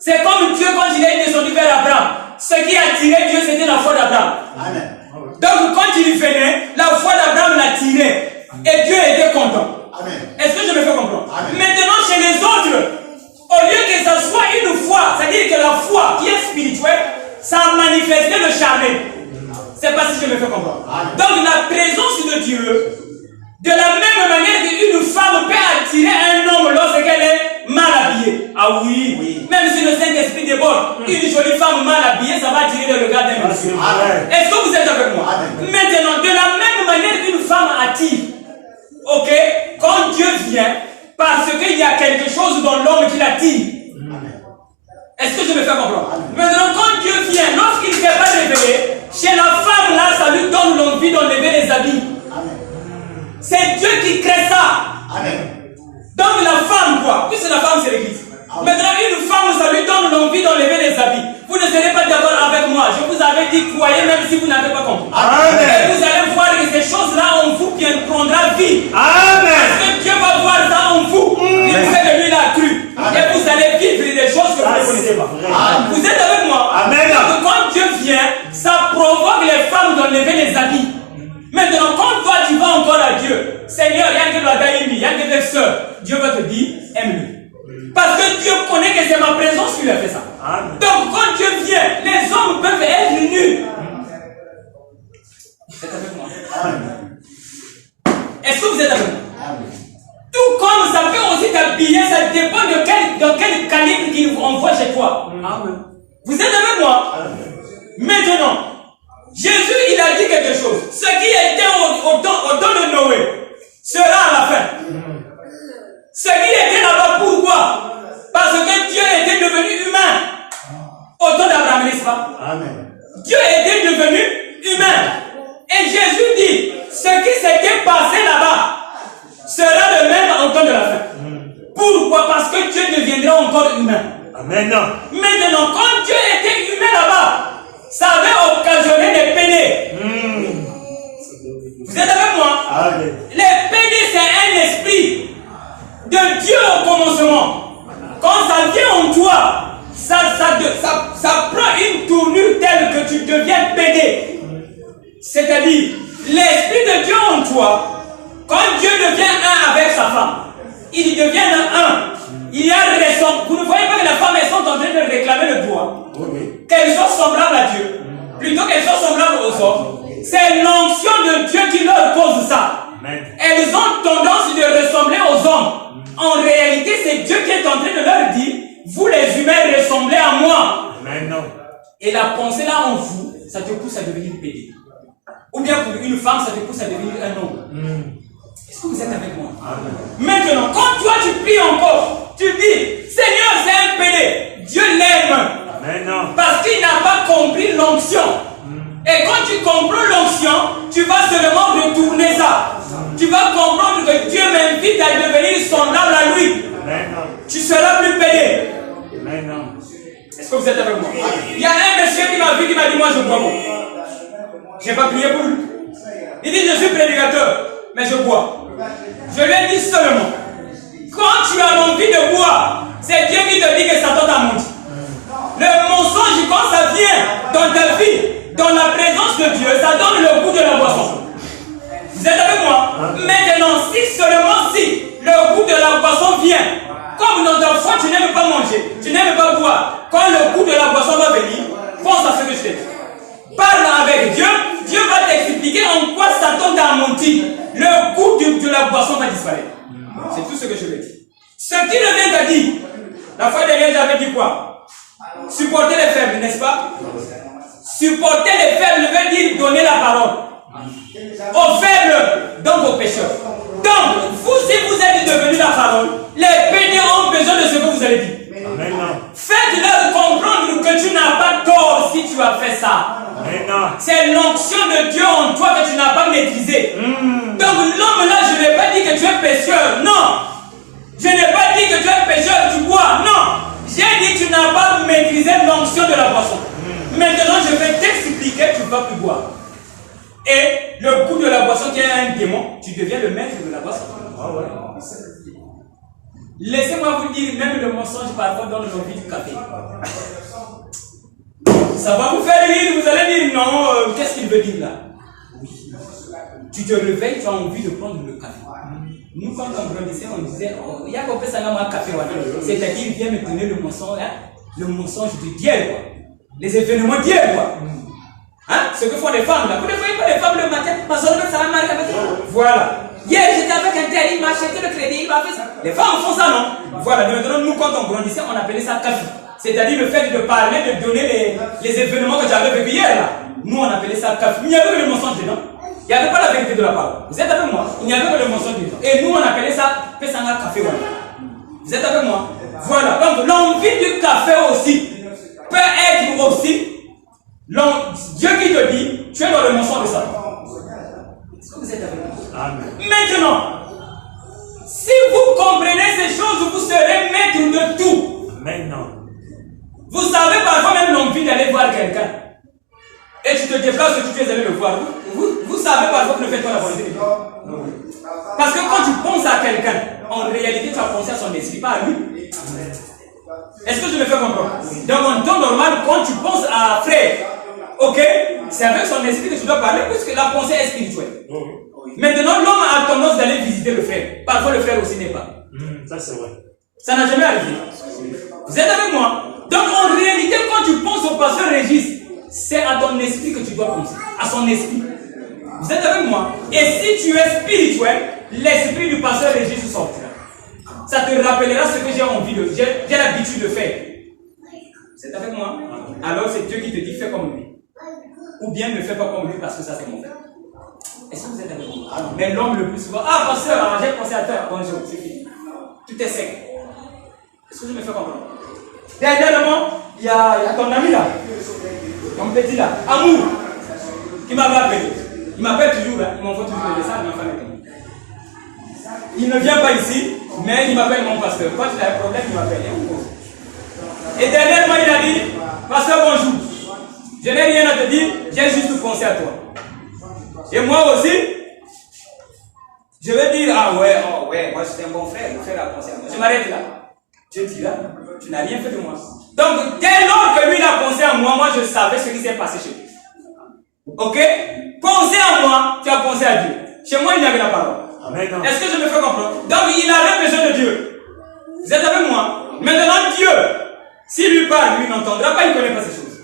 C'est comme Dieu quand il est descendu vers Abraham. Ce qui attirait Dieu c'était la foi d'Abraham. Amen. Donc quand il venait, la foi d'Abraham l'attirait. Et Dieu était content. Amen. Est-ce que je me fais comprendre? Amen. Maintenant chez les autres, au lieu que ça soit une foi, c'est-à-dire que la foi qui est spirituelle, ça a manifesté le charnel. C'est pas si je me fais comprendre. Amen. Donc la présence de Dieu, de la même manière qu'une femme peut attirer un homme lorsqu'elle est mal habillée. Ah oui, oui. Même si le Saint-Esprit déborde, une jolie femme mal habillée, ça va attirer le regard d'un monsieur. Est-ce que vous êtes avec moi? Amen. Maintenant, de la même manière qu'une femme attire, ok, quand Dieu vient, parce qu'il y a quelque chose dans l'homme qui l'attire. Est-ce que je me fais comprendre? Maintenant, quand Dieu vient, lorsqu'il ne s'est pas révélé, chez la femme là, ça lui donne l'envie d'enlever les habits. C'est Dieu qui crée ça. Donc la femme, quoi, puisque la femme c'est l'église. Maintenant, une femme, ça lui donne l'envie d'enlever les habits. Vous ne serez pas d'accord avec moi. Je vous avais dit, croyez même si vous n'avez pas compris. Et vous allez voir que ces choses-là en vous prendra vie. Parce que Dieu va voir ça en vous. Il fait de lui la crue. Et vous allez vivre des choses que vous ne connaissez pas. Vous êtes avec moi? Donc quand Dieu vient, ça provoque les femmes d'enlever les habits. Maintenant, quand toi tu vas encore à Dieu, Seigneur, il y a que il y a que des sœurs, Dieu va te dire, aime-le. Parce que Dieu connaît que c'est ma présence qui lui a fait ça. Donc quand Dieu vient, les hommes peuvent être nus. Vous êtes avec moi? Est-ce que vous êtes avec moi? Tout comme ça peut aussi t'habiller, ça dépend de quel calibre qu'il envoie chez toi. Vous êtes avec moi? Maintenant, Jésus, il a dit quelque chose. Ce qui était au temps de Noé sera à la fin. Ce qui était là-bas, pourquoi? Parce que Dieu était devenu humain. Au temps d'Abraham, n'est-ce pas? Dieu était devenu humain. Et Jésus dit, ce qui s'était passé là-bas sera le même au temps de la fin. Pourquoi? Parce que Dieu deviendra encore humain. Maintenant, quand Dieu était humain là-bas, ça avait occasionné des pédés. Vous êtes avec moi? Les pédés, c'est un esprit de Dieu au commencement. Quand ça vient en toi, ça prend une tournure telle que tu deviens pédé. C'est-à-dire, l'esprit de Dieu en toi, quand Dieu devient un avec sa femme, il devient un. Il y a raison. Vous ne voyez pas que la femme, elles sont en train de réclamer le droit. Qu'elles soient semblables à Dieu, plutôt qu'elles soient semblables aux hommes. C'est l'onction de Dieu qui leur cause ça. Elles ont tendance de ressembler aux hommes. En réalité, c'est Dieu qui est en train de leur dire, vous les humains ressemblez à moi. Et la pensée là en vous, ça te pousse à devenir pédé. Ou bien pour une femme, ça te pousse à devenir un homme. Est-ce que vous êtes avec moi? Maintenant, quand toi tu pries encore, tu dis, Seigneur, c'est un pédé. Dieu l'aime. Parce qu'il n'a pas compris l'onction. Et quand tu comprends l'onction, tu vas seulement retourner ça. Tu vas comprendre que Dieu m'invite à devenir semblable à lui. Tu seras plus pédé. Est-ce que vous êtes avec moi? Il y a un monsieur qui m'a vu, qui m'a dit, moi je bois bon. Je n'ai pas prié pour lui. Il dit, je suis prédicateur, mais je bois. Je lui ai dit seulement, quand tu as envie de boire, c'est Dieu qui te dit que Satan t'a menti. Le mensonge, quand ça vient dans ta vie, dans la présence de Dieu, ça donne le goût de la boisson. Vous êtes avec moi? Maintenant, seulement si le goût de la boisson vient, comme dans ta foi, tu n'aimes pas manger, tu n'aimes pas boire, quand le goût de la boisson va venir, pense à ce que je t'ai dit. Parle avec Dieu, Dieu va t'expliquer en quoi Satan t'a menti. Le goût de la boisson va disparaître. C'est tout ce que je veux dire. Ce qui revient à dire, la fois dernière, j'avais dit quoi? Supporter les faibles, n'est-ce pas? Supporter les faibles veut dire donner la parole. Aux faibles, donc aux pécheurs. Donc, vous, si vous êtes devenus la parole, les pédés ont besoin de ce que vous allez dire. Faites-leur comprendre que tu n'as pas tort si tu as fait ça. C'est l'onction de Dieu en toi que tu n'as pas maîtrisé. Donc l'homme là, je n'ai pas dit que tu es pécheur. Non. Je n'ai pas dit que tu es pécheur, tu bois. Non. J'ai dit que tu n'as pas maîtrisé l'onction de la boisson. Maintenant, je vais t'expliquer, tu ne vas plus boire. Et le goût de la boisson qui est un démon, tu deviens le maître de la boisson. Laissez-moi vous dire, même le mensonge parfois donne l'envie du café. Ça va vous faire rire, vous allez dire non, qu'est-ce qu'il veut dire là? Tu te réveilles, tu as envie de prendre le café. Nous, quand on grandissait, on disait, il y a qu'on fait ça dans un café. C'est-à-dire, il vient me donner le mensonge d'hier, quoi. Les événements d'hier, quoi. Hein? Ce que font les femmes là. Vous ne voyez pas les femmes le matin, ma soeur, ça va marquer avec. Voilà. Hier, j'étais avec un tel, il m'a acheté le crédit, il m'a fait ça. Les femmes font ça, non? Voilà. Maintenant, nous, quand on grandissait, on appelait ça café. C'est-à-dire le fait de parler, de donner les événements que j'avais vécu hier là. Nous, on appelait ça café. Il n'y avait que le mensonge dedans. Il n'y avait pas la vérité de la parole. Vous êtes avec moi? Il n'y avait que le mensonge dedans. Et nous, on appelait ça Pesanga café. Vous êtes avec moi? Voilà. Donc l'envie du café aussi peut être aussi Dieu qui te dit, tu es dans le mensonge de Satan. Est-ce que vous êtes avec moi? Amen. Maintenant, si vous comprenez ces choses, vous serez maître de tout. Maintenant. Vous savez parfois même l'envie d'aller voir quelqu'un. Et tu te déplaces et tu es allé le voir. Vous savez parfois que ne faites pas la volonté de Dieu. Parce que quand tu penses à quelqu'un, en réalité tu as pensé à son esprit, pas à lui. Est-ce que je me fais comprendre? Donc en temps normal, quand tu penses à frère, ok, c'est avec son esprit que tu dois parler puisque la pensée est spirituelle. Maintenant, l'homme a tendance d'aller visiter le frère. Parfois le frère aussi n'est pas. Ça c'est vrai. Ça n'a jamais arrivé. Vous êtes avec moi? Donc en réalité, quand tu penses au pasteur Régis, c'est à ton esprit que tu dois penser. À son esprit. Vous êtes avec moi? Et si tu es spirituel, l'esprit du pasteur Régis sortira. Ça te rappellera ce que j'ai envie de faire. J'ai l'habitude de faire. Vous êtes avec moi? Alors c'est Dieu qui te dit fais comme lui. Ou bien ne fais pas comme lui parce que ça c'est mon frère. Est-ce que vous êtes avec moi? Mais l'homme le plus souvent, ah pasteur, j'ai pensé à toi. Bonjour, c'est fini. Tout est sec. Est-ce que je me fais comprendre? Dernièrement, il y a ton ami là, ton petit là, Amour, qui m'avait appelé. Il m'appelle toujours, hein. Il m'envoie toujours des messages, il m'appelle. Il ne vient pas ici, mais il m'appelle mon pasteur. Quand il a un problème, il m'appelle. Et dernièrement, il a dit, pasteur, bonjour. Je n'ai rien à te dire, j'ai juste pensé à toi. Et moi aussi, je vais dire, ah ouais, oh ouais, moi je suis un bon frère, le frère a pensé à moi. Je m'arrête là. Dieu dit là, tu n'as rien fait de moi. Donc, dès lors que lui il a pensé à moi, moi je savais ce qui s'est passé chez lui. Ok? Penser à moi, tu as pensé à Dieu. Chez moi, il y avait la parole. Est-ce que je me fais comprendre? Donc, il avait besoin de Dieu. Vous êtes avec moi? Maintenant, Dieu, s'il lui parle, lui n'entendra pas, il ne connaît pas ces choses.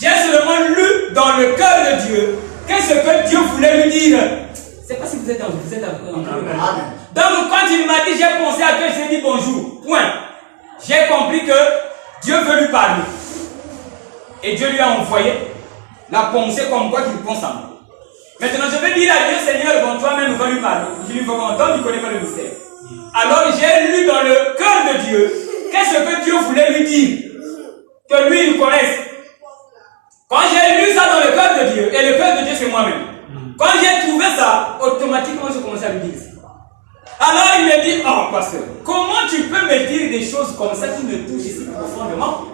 J'ai seulement lu dans le cœur de Dieu qu'est-ce que Dieu voulait lui dire. Je ne sais pas si vous êtes avec moi. Donc, quand il m'a dit, j'ai pensé à toi, j'ai dit bonjour. Point. J'ai compris que Dieu veut lui parler. Et Dieu lui a envoyé la pensée comme quoi qu'il pense à moi. Maintenant, je vais dire à Dieu, Seigneur, bon, toi-même, va lui parler. Il lui faut entendre, il ne connaît pas le mystère. Alors, j'ai lu dans le cœur de Dieu qu'est-ce que Dieu voulait lui dire. Que lui, il connaisse. Quand j'ai lu ça dans le cœur de Dieu, et le cœur de Dieu, c'est moi-même. Quand j'ai trouvé ça, automatiquement, je commençais à lui dire ça. Alors, il me dit, oh, pasteur, comment tu peux me dire des choses comme ça qui me touchent ici profondément?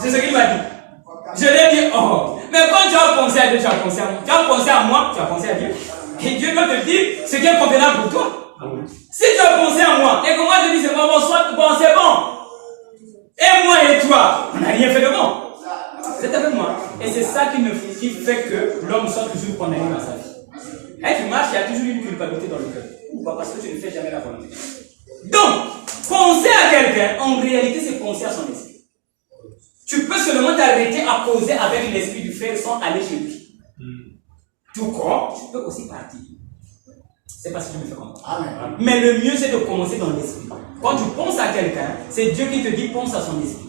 C'est ce qu'il m'a dit. Je lui ai dit, oh, mais quand tu as pensé à Dieu, tu as pensé à moi. Tu as pensé à moi, tu as pensé à Dieu. Et Dieu doit te dire ce qui est convenable pour toi. Si tu as pensé à moi, et que moi je dis, c'est bon, bon, c'est bon. Et moi et toi, on n'a rien fait de bon. Vous êtes avec moi? Et c'est ça qui fait que l'homme soit toujours condamné dans sa vie. Et tu marches, il y a toujours une culpabilité dans le cœur. Pourquoi? Parce que tu ne fais jamais la volonté. Donc, penser à quelqu'un, en réalité, c'est penser à son esprit. Tu peux seulement t'arrêter à causer avec l'esprit du frère sans aller chez lui. Tout comme tu peux aussi partir. C'est parce que je me fais comprendre. Amen. Mais le mieux, c'est de commencer dans l'esprit. Quand tu penses à quelqu'un, c'est Dieu qui te dit pense à son esprit.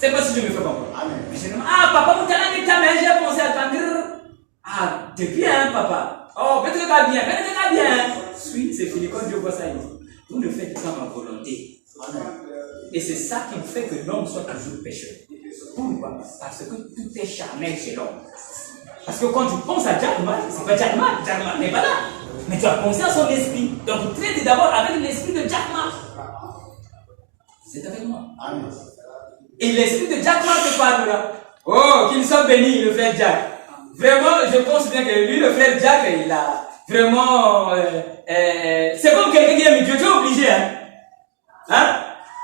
C'est parce que je me fais comprendre. Amen. Ah, papa, vous t'avez dit, j'ai pensé à toi. Ah, t'es bien, papa. Oh, peut-être que t'as bien, peut-être que t'as bien. Oui, c'est fini. Quand Dieu voit ça, il dit, vous ne faites pas ma volonté. Amen. Et c'est ça qui fait que l'homme soit toujours pécheur. Pourquoi? Parce que tout est charnel chez l'homme. Parce que quand tu penses à Jack Ma, c'est pas Jack Ma n'est pas là. Mais tu as pensé à son esprit. Donc traite d'abord avec l'esprit de Jack Ma. C'est avec moi. Amen. Et l'esprit de Jack Ma te parlera. Oh, qu'il soit béni, le frère Jack. Vraiment, je pense bien que lui, le frère Jack, il a vraiment... c'est comme quelqu'un qui aime Dieu, tu es obligé. Hein?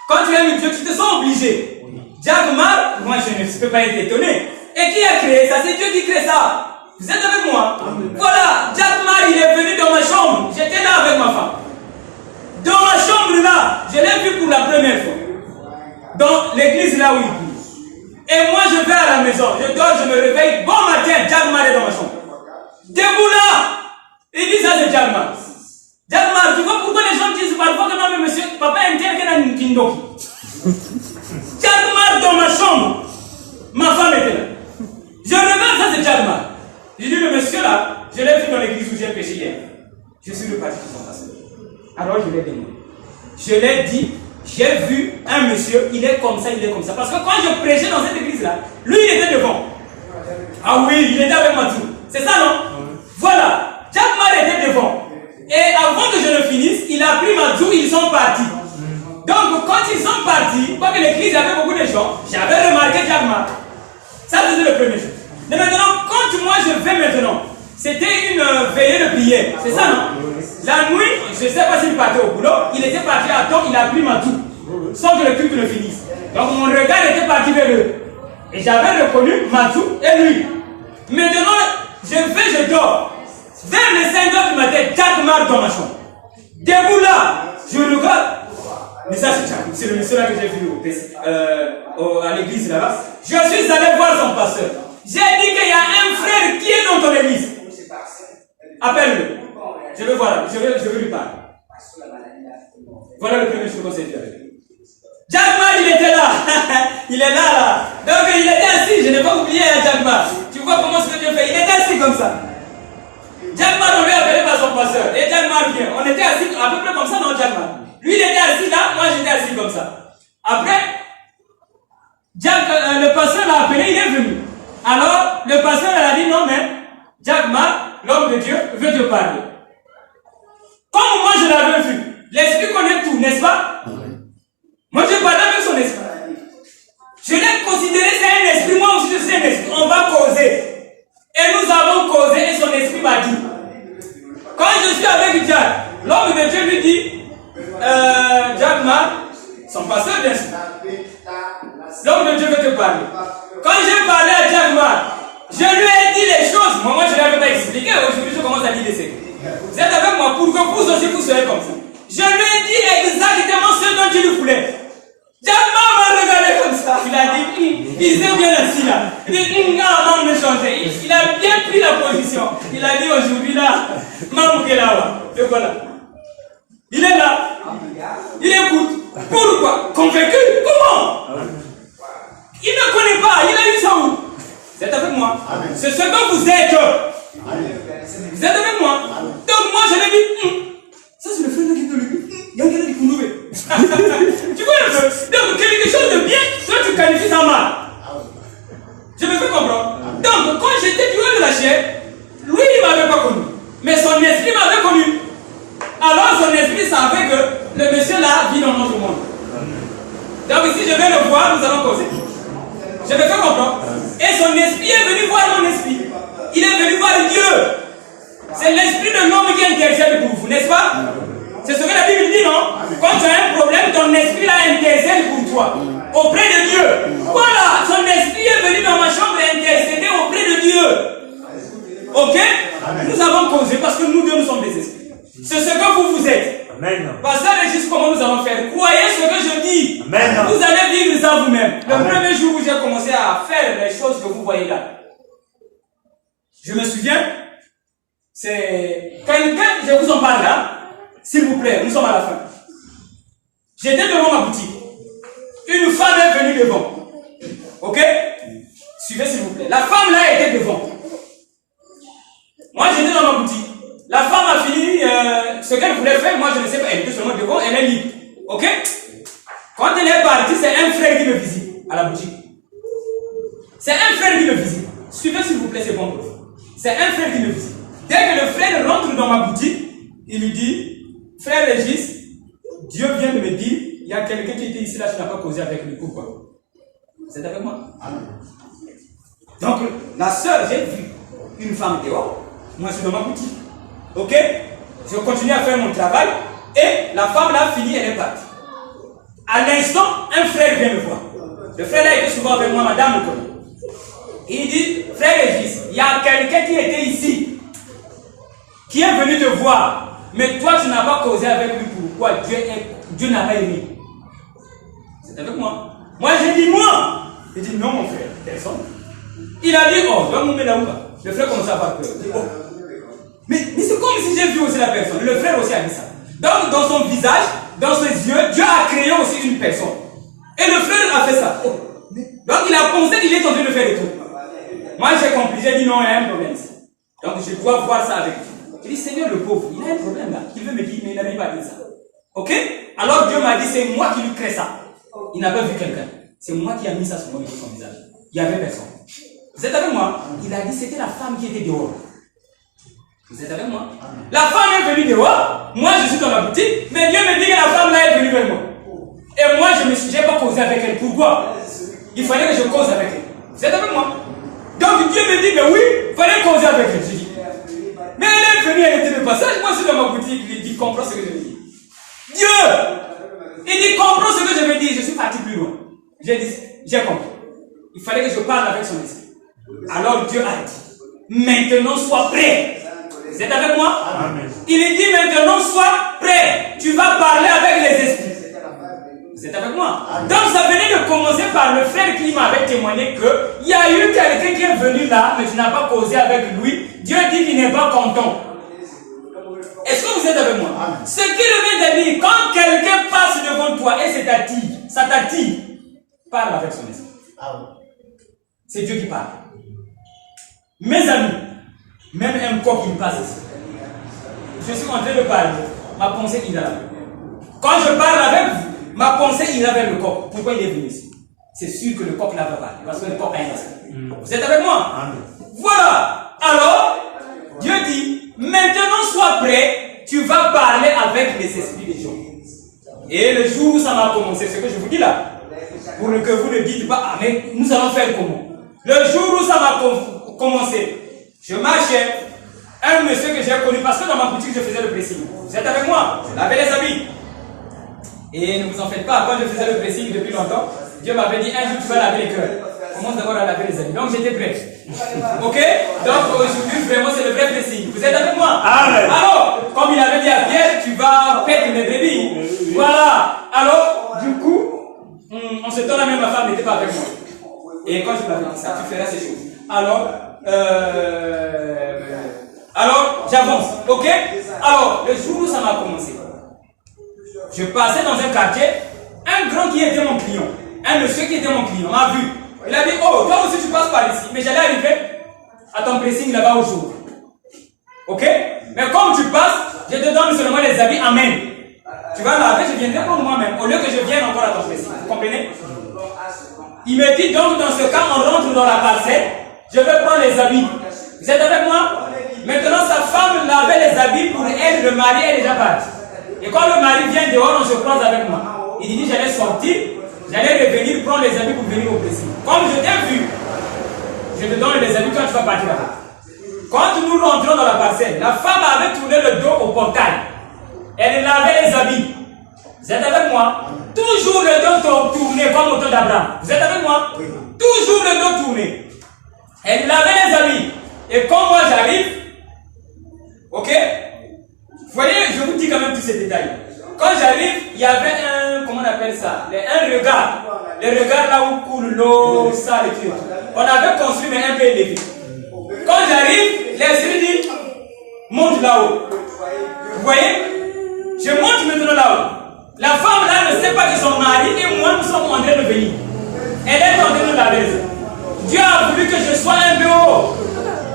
Quand tu aimes Dieu, tu te sens obligé. Jack Ma, moi je ne peux pas être étonné. Et qui a créé ça? C'est Dieu qui crée ça. Vous êtes avec moi? Voilà, Jack Ma, il est venu dans ma chambre. J'étais là avec ma femme. Dans ma chambre là, je l'ai vu pour la première fois. Dans l'église là où il prie. Et moi je vais à la maison, je dors, je me réveille. Bon matin, Jack Ma est dans ma chambre. Debout là, il dit ça c'est Jack Ma. Jack Ma, tu vois pourquoi les gens disent parfois que non mais monsieur, papa est un tel qui a une kindoki. Jack Ma dans ma chambre. Ma femme était là. Je regarde ça c'est Jack Ma. Je dis le monsieur là, je l'ai vu dans l'église où j'ai péché hier. Je suis le parti de son pasteur. Alors je l'ai demandé. Je l'ai dit, j'ai vu un monsieur, il est comme ça, il est comme ça. Parce que quand je prêchais dans cette église-là, lui, il était devant. Ah oui, il était avec Matou. C'est ça, non? Voilà. Jack Ma était devant. Et avant que je ne finisse, il a pris Matou, ils sont partis. Donc, quand ils sont partis, parce que l'église avait beaucoup de gens, j'avais remarqué Jack Ma. Ça, c'était le premier jour. Mais maintenant, quand moi je vais maintenant, c'était une veillée de prière. C'est ça, non? La nuit, je ne sais pas s'il partait au boulot, il était parti à temps, il a pris Matou. Sans que le culte ne finisse. Donc, mon regard était parti vers eux. Et j'avais reconnu Matou et lui. Maintenant, je dors. Vers les 5h du matin, Jack Ma dans ma chambre. Debout là, je regarde. Mais ça, c'est le monsieur là que j'ai vu à l'église là-bas. Je suis allé voir son pasteur. J'ai dit qu'il y a un frère qui est dans ton église. Appelle-le. Je veux voir, je veux lui parler. Voilà le premier jour qu'on s'est dit avec lui. Jack Ma, il était là. Il est là. Donc il était assis. Je n'ai pas oublié Jack Ma. Tu vois comment ce que Dieu fait. Il était assis comme ça. Jack Ma, on lui a appelé par son pasteur. Et Jack Ma vient. On était assis à peu près comme ça, non, Jack Ma. Lui, il était assis là. Moi, j'étais assis comme ça. Après, le pasteur l'a appelé. Il est venu. Alors, le pasteur a dit non, mais Jack Ma, l'homme de Dieu, veut te parler. Comme moi, je l'avais vu. L'esprit connaît tout, n'est-ce pas? Moi, je parlais avec son esprit. Je l'ai considéré, c'est un esprit. Moi aussi, je suis un esprit. On va causer. Et nous avons causé et son esprit m'a dit. Quand je suis avec Jack, l'homme de Dieu lui dit, Jack Ma, son pasteur bien sûr. L'homme de Dieu veut te parler. Quand j'ai parlé à Jack Ma, je lui ai dit les choses. Moi, je ne l'avais pas expliqué. Aujourd'hui, je commence à dire des secrets. Vous êtes avec moi pour que vous aussi vous soyez comme ça. Je lui ai dit exactement ce dont il voulait. Jack Ma m'a regardé comme ça. Il a dit, il s'est bien assis là. Il a dit, maman me changer. Il a bien pris la position. Il a dit aujourd'hui là, maman qui est là. Et voilà. Il est là. Il écoute. Pourquoi? Convaincu? Comment? Il ne connaît pas. Il a eu ça où? Vous êtes avec moi? C'est ce que vous êtes. Vous êtes avec moi? Donc moi je l'ai dit, ça c'est le frère qui te le dit. Il y a quelqu'un qui peut lever. Tu vois un peu? Donc quelque chose de bien, toi tu qualifies ça mal. Je me fais comprendre. Donc quand j'étais du haut de la chair, lui il ne m'avait pas connu. Mais son esprit m'avait connu. Alors son esprit savait que le monsieur là vit dans notre monde. Donc si je vais le voir, nous allons causer. Je me fais comprendre. Et son esprit est venu voir mon esprit. Il est venu voir Dieu. C'est l'esprit de l'homme qui intercède pour vous, n'est-ce pas? C'est ce que la Bible dit, non? Quand tu as un problème, ton esprit là intercède pour toi, auprès de Dieu. Voilà, son esprit est venu dans ma chambre et intercéder auprès de Dieu. Ok? Nous avons causé parce que nous deux nous sommes des esprits. C'est ce que vous êtes. Amen. Pasteur Régis, comment nous allons faire? Croyez ce que je dis. Amen. Vous allez vivre ça vous-même. Le Amen. premier jour où j'ai commencé à faire les choses que vous voyez là, je me souviens, c'est quelqu'un, je vous en parle là, s'il vous plaît, nous sommes à la fin. J'étais devant ma boutique. Une femme est venue devant. Ok? Suivez s'il vous plaît. La femme là était devant. Moi j'étais dans ma boutique. La femme a fini ce qu'elle voulait faire. Moi je ne sais pas. Elle était seulement devant. Elle est libre. Ok? Quand elle est partie, c'est un frère qui me visite à la boutique. C'est un frère qui me visite. Suivez s'il vous plaît, c'est bon. C'est un frère qui me visite. Dès que le frère rentre dans ma boutique, il lui dit, frère Régis, Dieu vient de me dire, il y a quelqu'un qui était ici là, tu n'as pas causé avec lui. Pourquoi? Vous êtes avec moi? Donc, la soeur, j'ai vu une femme dehors. Moi, je suis dans ma boutique. Ok? Je continue à faire mon travail. Et la femme là, fini, elle est partie. À l'instant, un frère vient me voir. Le frère là était souvent avec moi, madame le connaît. Il dit, frère Régis, il y a quelqu'un qui était ici, qui est venu te voir, mais toi tu n'as pas causé avec lui. Pourquoi? Dieu n'a pas aimé. C'est avec moi. Moi j'ai dit moi. Il dit non mon frère, personne. Il a dit oh, le frère commence à avoir peur. Oh. Mais c'est comme si j'ai vu aussi la personne. Le frère aussi a dit ça. Donc dans son visage, dans ses yeux, Dieu a créé aussi une personne. Et le frère a fait ça. Oh. Donc il a pensé qu'il est en train de faire le tout. Moi j'ai compris, j'ai dit non, il y a un problème ici. Donc je dois voir ça avec lui. Je dis Seigneur le pauvre, il a un problème là. Il veut me dire, mais il n'avait pas dit ça. Ok? Alors Dieu m'a dit, c'est moi qui lui crée ça. Il n'a pas vu quelqu'un. C'est moi qui ai mis ça sur son visage. Il n'y avait personne. Vous êtes avec moi? Il a dit, c'était la femme qui était dehors. Vous êtes avec moi? La femme est venue dehors. Moi, je suis dans la boutique. Mais Dieu me dit que la femme là est venue vers moi. Et moi, je n'ai pas causé avec elle. Pourquoi? Il fallait que je cause avec elle. Vous êtes avec moi? Donc Dieu me dit, mais oui, il fallait causer avec elle. Je dis, mais elle est venue, elle était de passage. Moi, je suis dans ma boutique. Il dit, comprends ce que je veux dire. Dieu! Il dit, comprends ce que je veux dire. Je suis parti plus loin. J'ai dit, j'ai compris. Il fallait que je parle avec son esprit. Alors Dieu a dit, maintenant sois prêt. Vous êtes avec moi? Amen. Il dit maintenant sois prêt. Tu vas parler avec les esprits. Vous êtes avec moi? Donc ça venait de commencer par le frère qui m'avait témoigné qu'il y a eu quelqu'un qui est venu là, mais tu n'as pas causé avec lui. Dieu dit qu'il n'est pas content. Est-ce que vous êtes avec moi? Ce qui revient de dire, quand quelqu'un passe devant toi et ça t'attire, parle avec son esprit. C'est Dieu qui parle. Mes amis, même un coq qui me passe ici, je suis en train de parler, ma pensée ira là. Quand je parle avec vous, ma pensée ira vers le coq. Pourquoi il est venu ici? C'est sûr que le coq là va parler, parce que le coq a un esprit. Vous êtes avec moi? Voilà. Alors, Dieu dit, maintenant sois prêt, tu vas parler avec les esprits des gens. Et le jour où ça m'a commencé, ce que je vous dis là, pour que vous ne dites pas, ah mais nous allons faire comment? Le jour où ça m'a commencé, je marchais, un monsieur que j'ai connu, parce que dans ma boutique je faisais le pressing. Vous êtes avec moi? Je lavais les habits. Et ne vous en faites pas, quand je faisais le pressing depuis longtemps, Dieu m'avait dit un jour tu vas laver les cœurs. Commence d'abord à laver les habits. Donc j'étais prêt. Ok? Donc aujourd'hui vraiment c'est le vrai pressing. Vous êtes avec moi? Amen. Alors, comme il avait dit à Pierre, tu vas perdre mes brebis. Voilà. Alors, du coup, en ce temps-là même ma femme n'était pas avec moi. Et quand je m'avais dit ça, tu feras ces choses. Alors, j'avance. Ok? Alors, le jour où ça m'a commencé, je passais dans un quartier, un grand qui était mon client, un monsieur qui était mon client m'a vu. Il a dit, oh, toi aussi tu passes par ici. Mais j'allais arriver à ton pressing là-bas au jour. Ok? Mais comme tu passes, je te donne seulement les habits, amen. Tu vas laver, je viendrai pour moi-même, au lieu que je vienne encore à ton pressing. Vous comprenez? Il me dit donc, dans ce cas, on rentre dans la parcelle, je vais prendre les habits. Vous êtes avec moi? Maintenant, sa femme lavait les habits pour elle, le mari est déjà parti. Et quand le mari vient dehors, on se croise avec moi. Il dit, j'allais sortir, j'allais revenir prendre les habits pour venir au pressing. Comme je t'ai vu, je te donne les habits quand tu vas partir là-bas. Quand nous rentrons dans la parcelle, la femme avait tourné le dos au portail. Elle lavait les habits. Vous êtes avec moi? Toujours le dos tourné comme au temps d'Abraham. Vous êtes avec moi? Toujours le dos tourné. Elle lavait les habits. Et quand moi j'arrive, ok? Vous voyez, je vous dis quand même tous ces détails. Quand j'arrive, il y avait un, comment on appelle ça? Un regard. Le regard là où coule l'eau, ça, les trucs. On avait construit, mais un peu élevé. Quand j'arrive, l'esprit dit, monte là-haut. Vous voyez? Je monte maintenant là-haut. La femme là ne sait pas que son mari et moi nous sommes en train de venir. Elle est en train de laver. Dieu a voulu que je sois un peu haut,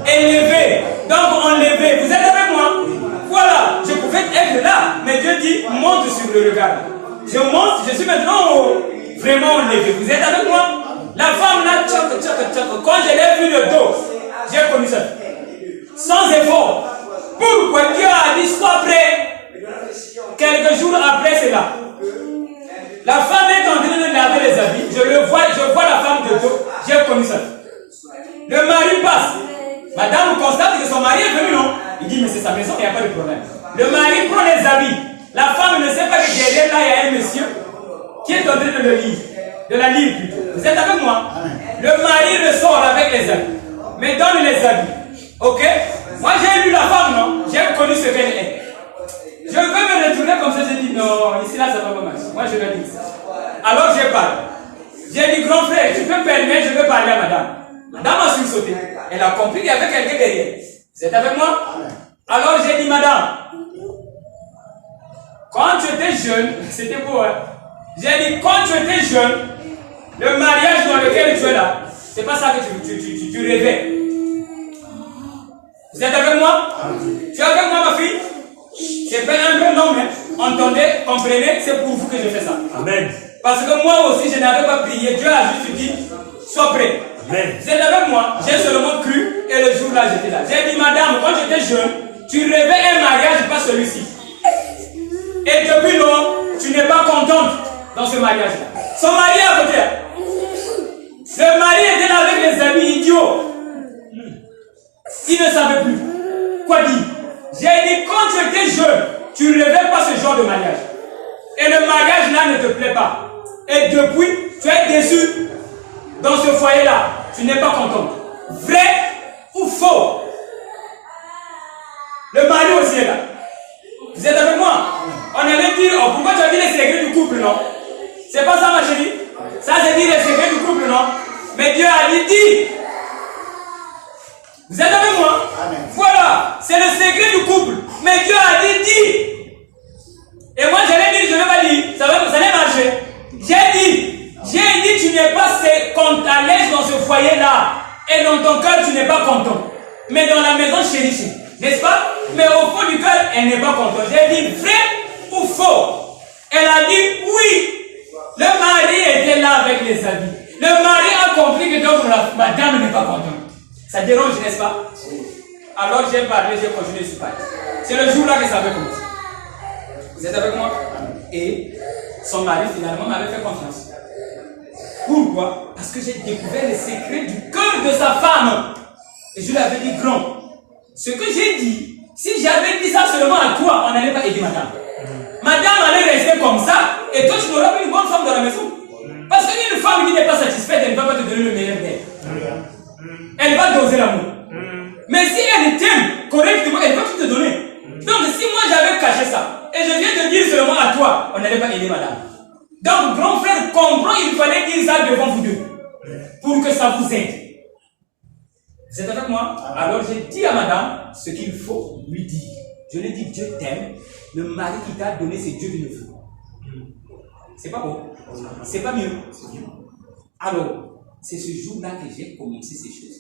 élevé, donc enlevé. Vous êtes avec moi? Voilà, je pouvais être là, mais Dieu dit monte sur le regard. Je monte, je suis maintenant vraiment enlevé. Vous êtes avec moi? La femme là, tchoc, tchoc, tchoc. Quand je l'ai vu le dos, j'ai connu ça. Sans effort. Pourquoi Dieu a dit sois prêt? Quelques jours après cela, la femme est en train de laver les habits. Je vois la femme de dos. J'ai connu ça. Le mari passe. Madame constate que son mari est venu, non? Il dit, mais c'est sa maison, il n'y a pas de problème. Le mari prend les habits. La femme ne sait pas que derrière là, il y a un monsieur qui est en train de le lire. De la lire plutôt. Vous êtes avec moi? Le mari ressort avec les habits. Mais donne les habits. Ok? Moi, j'ai lu la femme, non? J'ai connu ce qu'elle est. Je veux me retourner comme ça, j'ai dit non, ici là ça va pas marcher. Moi je vais dire ça. Alors j'ai parlé. J'ai dit grand frère, tu peux me permettre, je veux parler à madame. Madame a sursauté. Elle a compris qu'il y avait quelqu'un derrière. Vous êtes avec moi? Alors j'ai dit madame, quand tu étais jeune, c'était beau hein. J'ai dit quand tu étais jeune, le mariage dans lequel tu es là, c'est pas ça que tu rêvais. Vous êtes avec moi? Tu es avec moi ma fille? C'est pas un peu long, mais Entendez, comprenez, c'est pour vous que je fais ça. Amen. Parce que moi aussi, je n'avais pas prié. Dieu a juste dit, sois prêt. Amen. Vous êtes avec moi, j'ai seulement cru et le jour là, j'étais là. J'ai dit, madame, quand j'étais jeune, tu rêvais un mariage, pas celui-ci. Et depuis lors, tu n'es pas contente dans ce mariage-là. Son mari à côté. Le mari était là avec les amis idiots. Il ne savait plus quoi dire. J'ai dit, quand tu étais jeune, tu ne rêvais pas ce genre de mariage. Et le mariage là ne te plaît pas. Et depuis, tu es déçu dans ce foyer-là. Tu n'es pas content. Vrai ou faux? Le mari aussi est là. Vous êtes avec moi? On allait dire, oh, pourquoi tu as dit les secrets du couple, non? C'est pas ça, ma chérie? Ça, c'est dire les secrets du couple, non? Mais Dieu a dit, dis. Vous êtes avec moi? Amen. Voilà, c'est le secret du couple. Mais Dieu a dit, dis. Et moi, j'allais dire, je ne vais pas dire. Ça allait marcher. J'ai dit, tu n'es pas à l'aise dans ce foyer-là. Et dans ton cœur, tu n'es pas content. Mais dans la maison, chérie, n'est-ce pas? Mais au fond du cœur, elle n'est pas contente. J'ai dit, vrai ou faux? Elle a dit, oui. Le mari était là avec les habits. Le mari a compris que donc madame n'est pas contente. Ça dérange, n'est-ce pas? Alors j'ai parlé, j'ai continué sur parler. C'est le jour-là que ça avait commencé. Vous êtes avec moi? Et son mari finalement m'avait fait confiance. Pourquoi? Parce que j'ai découvert les secrets du cœur de sa femme. Et je lui avais dit, grand, ce que j'ai dit, si j'avais dit ça seulement à toi, on n'allait pas aider madame. Madame allait rester comme ça, et toi tu n'auras pas une bonne femme dans la maison. Parce qu'une femme qui n'est pas satisfaite, elle ne va pas te donner le meilleur d'elle. Elle va doser l'amour. Mais si elle t'aime correctement, elle va tout te donner. Donc si moi j'avais caché ça, et je viens te dire seulement à toi, on n'allait pas aider madame. Donc grand frère, comprends, il fallait dire ça devant vous deux. Pour que ça vous aide. Vous êtes avec moi? Alors j'ai dit à madame ce qu'il faut lui dire. Je lui ai dit, Dieu t'aime. Le mari qui t'a donné, c'est Dieu qui le veut. C'est pas bon. C'est pas mieux. Alors, c'est ce jour-là que j'ai commencé ces choses.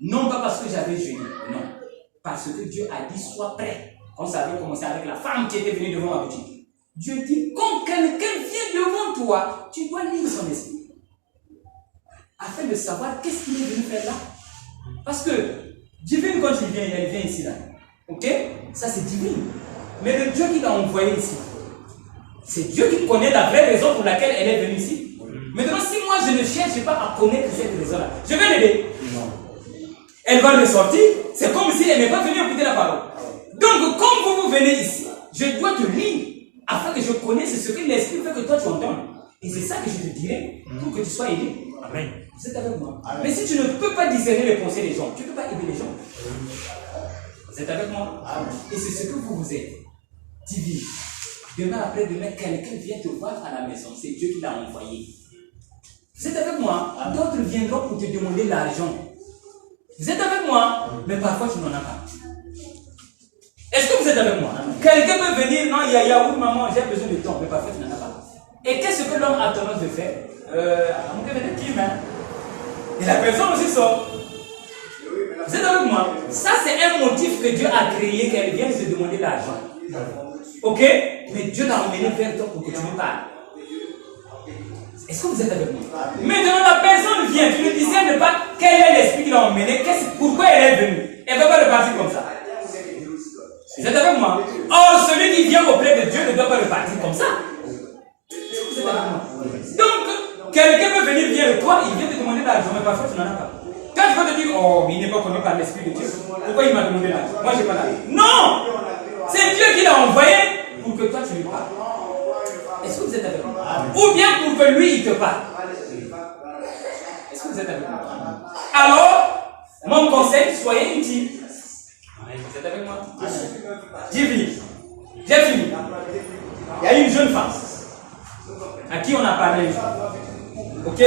Non pas parce que j'avais jeûné, non. Parce que Dieu a dit, sois prêt. Quand ça avait commencé avec la femme qui était venue devant ma boutique. Dieu dit, quand quelqu'un vient devant toi, tu dois lire son esprit. Afin de savoir qu'est-ce qu'il est venu faire là. Parce que, divine quand il vient ici là. Ok? Ça c'est divine. Mais le Dieu qui l'a envoyé ici, c'est Dieu qui connaît la vraie raison pour laquelle elle est venue ici. Maintenant, si moi je ne cherche pas à connaître cette raison-là, je vais l'aider. Elle va ressortir, c'est comme si elle n'est pas venue écouter la parole. Donc, comme vous venez ici, je dois te lire afin que je connaisse ce que l'Esprit fait que toi tu entends. Et c'est ça que je te dirai pour que tu sois aidé. Amen. Vous êtes avec moi? Amen. Mais si tu ne peux pas discerner les pensées des gens, tu ne peux pas aider les gens. Vous êtes avec moi? Amen. Et c'est ce que vous êtes. Divin. Demain après-demain, quelqu'un vient te voir à la maison. C'est Dieu qui l'a envoyé. Vous êtes avec moi? D'autres viendront pour te demander l'argent. Vous êtes avec moi? Mais parfois tu n'en as pas. Est-ce que vous êtes avec moi? Quelqu'un peut venir, non, il y a oui maman, j'ai besoin de temps, mais parfois tu n'en as pas. Et qu'est-ce que l'homme a tendance de faire? Et la personne aussi sort. Vous êtes avec moi? Ça c'est un motif que Dieu a créé, qu'elle vienne se demander l'argent. Ok? Mais Dieu t'a emmené vers toi pour que tu me parles. Est-ce que vous êtes avec moi? Maintenant la personne vient, tu ne discernes pas quel est l'esprit qui l'a emmené, pourquoi elle est venue. Elle ne va pas repartir comme ça. Vous êtes avec moi? Or, celui qui vient auprès de Dieu ne doit pas repartir comme ça. Vous êtes avec moi? Donc, quelqu'un peut venir vers toi, il vient te demander l'argent, mais parfois tu n'en as pas. Quand tu vas te dire, oh, mais il n'est pas connu par l'Esprit de Dieu, pourquoi il m'a demandé l'argent? Moi, je n'ai pas l'argent. Non! C'est Dieu qui l'a envoyé pour que toi tu lui parles. Est-ce que vous êtes avec moi? Ou bien pour que lui, il te parle. Est-ce que vous êtes avec moi? Alors, mon conseil, soyez utile. Vous êtes avec moi? J'ai fini. J'ai fini. Il y a une jeune femme à qui on a parlé. Ok?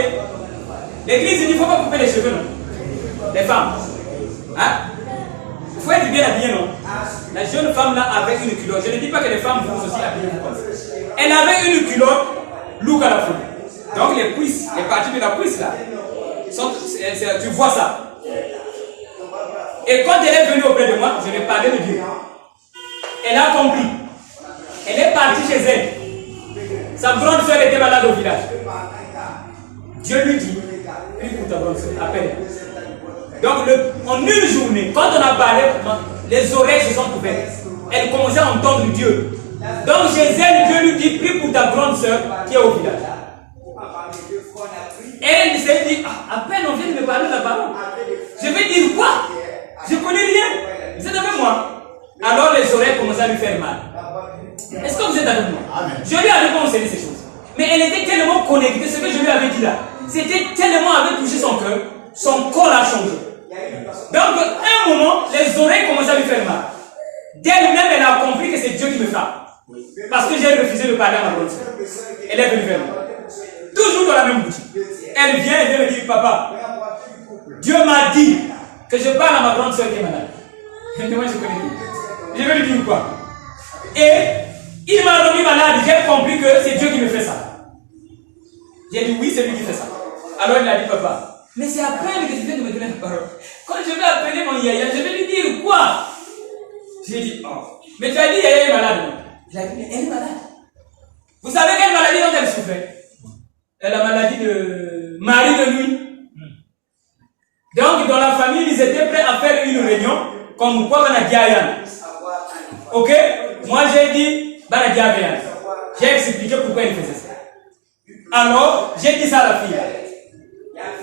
L'église, il ne faut pas couper les cheveux, non? Les femmes. Hein? Il faut être bien habillé, non? La jeune femme là avec une culotte. Je ne dis pas que les femmes vont aussi habiller comme ça. Elle avait une culotte, look à la fois. Donc les cuisses, les parties de la cuisse là, tu vois ça. Et quand elle est venue auprès de moi, je lui ai parlé de Dieu. Elle a compris. Elle est partie chez elle. Sa grande soeur était malade au village. Dieu lui dit, prie pour ta grande soeur, appelle. Donc en une journée, quand on a parlé, les oreilles se sont ouvertes. Elle commençait à entendre Dieu. Donc chez elle, Dieu lui dit, prie pour ta grande soeur qui est au village. Elle s'est dit, à peine on vient de me parler de la parole. Je vais dire quoi? Je ne connais rien. Vous êtes avec moi? Alors les oreilles commençaient à lui faire mal. Est-ce que vous êtes avec moi? Je lui avais conseillé ces choses. Mais elle était tellement connectée, ce que je lui avais dit là. C'était tellement avait touché son cœur, son corps a changé. Donc à un moment, les oreilles commençaient à lui faire mal. D'elle-même, elle a compris que c'est Dieu qui me frappe. Parce que j'ai refusé de parler à ma grande soeur. Elle est venue vers moi. Toujours dans la même boutique. Elle vient et me dit, papa, Dieu m'a dit que je parle à ma grande soeur qui est malade. Et moi je connais tout. Je vais lui dire quoi? Et il m'a remis malade. J'ai compris que c'est Dieu qui me fait ça. J'ai dit oui, c'est lui qui fait ça. Alors il a dit, papa, mais c'est à peine que tu viens de me donner la parole. Quand je vais appeler mon yaya, je vais lui dire quoi? J'ai dit, oh, mais tu as dit yaya est malade. Il a dit, mais elle est malade. Vous savez quelle maladie dont elle souffrait? La maladie de Marie de nuit. Donc dans la famille, ils étaient prêts à faire une réunion comme quoi on a dit Ayan. Ok? Moi j'ai dit Banadiabayan. J'ai expliqué pourquoi il faisait ça. Alors j'ai dit ça à la fille.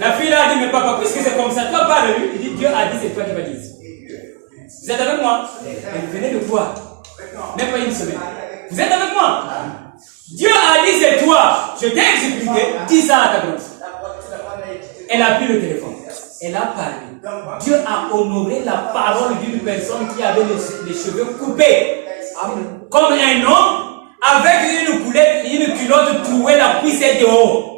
La fille a dit, mais papa, puisque c'est comme ça, toi parle lui. Il dit, Dieu a dit, c'est toi qui vas dire. Vous êtes avec moi? Elle venait de voir. Même pas une semaine. Vous êtes avec moi? Dieu a dit, c'est toi. Je t'ai expliqué. Dis ça à ta grande. Elle a pris le téléphone. Elle a parlé. Dieu a honoré la parole d'une personne qui avait les cheveux coupés. Comme un homme avec une culotte trouée, la cuisse est dehors.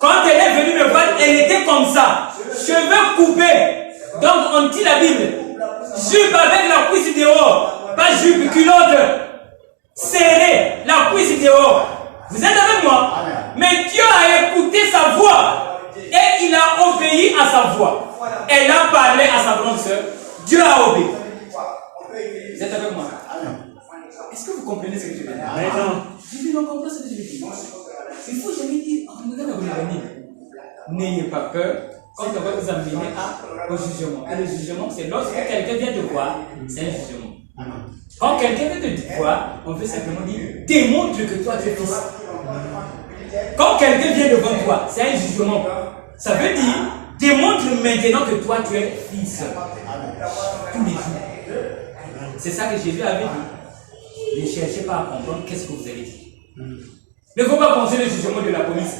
Quand elle est venue me voir, elle était comme ça. Cheveux coupés. Donc on dit la Bible. Jupe avec la cuisse dehors. Pas jupe, culotte. Serrée, la cuisse dehors. Vous êtes avec moi? Mais Dieu a écouté sa voix. Et il a obéi à sa voix. Elle a parlé à sa grande sœur. Dieu a obéi. Vous êtes avec moi? Est-ce que vous comprenez ce que je veux dire? Je dis non, comprends ce que je veux dire. Il faut jamais dire, n'ayez pas peur quand on va vous amener au jugement. Et le jugement, c'est lorsque quelqu'un vient te voir, c'est un jugement. Quand quelqu'un vient te voir, on veut simplement dire, démontre que toi tu es fils. Quand quelqu'un vient devant toi, c'est un jugement. Ça veut dire, démontre maintenant que toi tu es fils. Tous les jours. C'est ça que Jésus avait dit. Ne cherchez pas à comprendre qu'est-ce que vous avez dit. Ne faut pas penser le jugement de la police.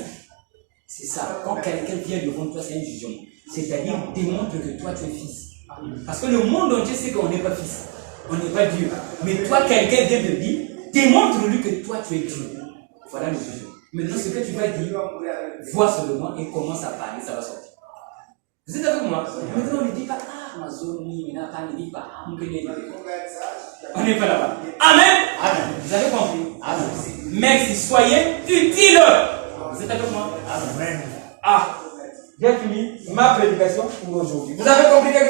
C'est ça. Quand quelqu'un vient devant toi, c'est un jugement. C'est-à-dire, démontre que toi, tu es fils. Parce que le monde entier sait qu'on n'est pas fils. On n'est pas Dieu. Mais toi, quelqu'un vient de dire, démontre-lui que toi, tu es Dieu. Voilà le jugement. Maintenant, ce que tu vas dire, vois seulement et commence à parler, ça va sortir. Vous êtes avec moi? Maintenant, on ne dit pas, ma zone, on ne dit pas, on n'est pas là-bas. Amen. Amen. Vous avez compris? Amen. Merci. Soyez utiles. Vous êtes avec moi? Amen. J'ai fini ma prédication pour aujourd'hui. Vous avez compris quelque chose?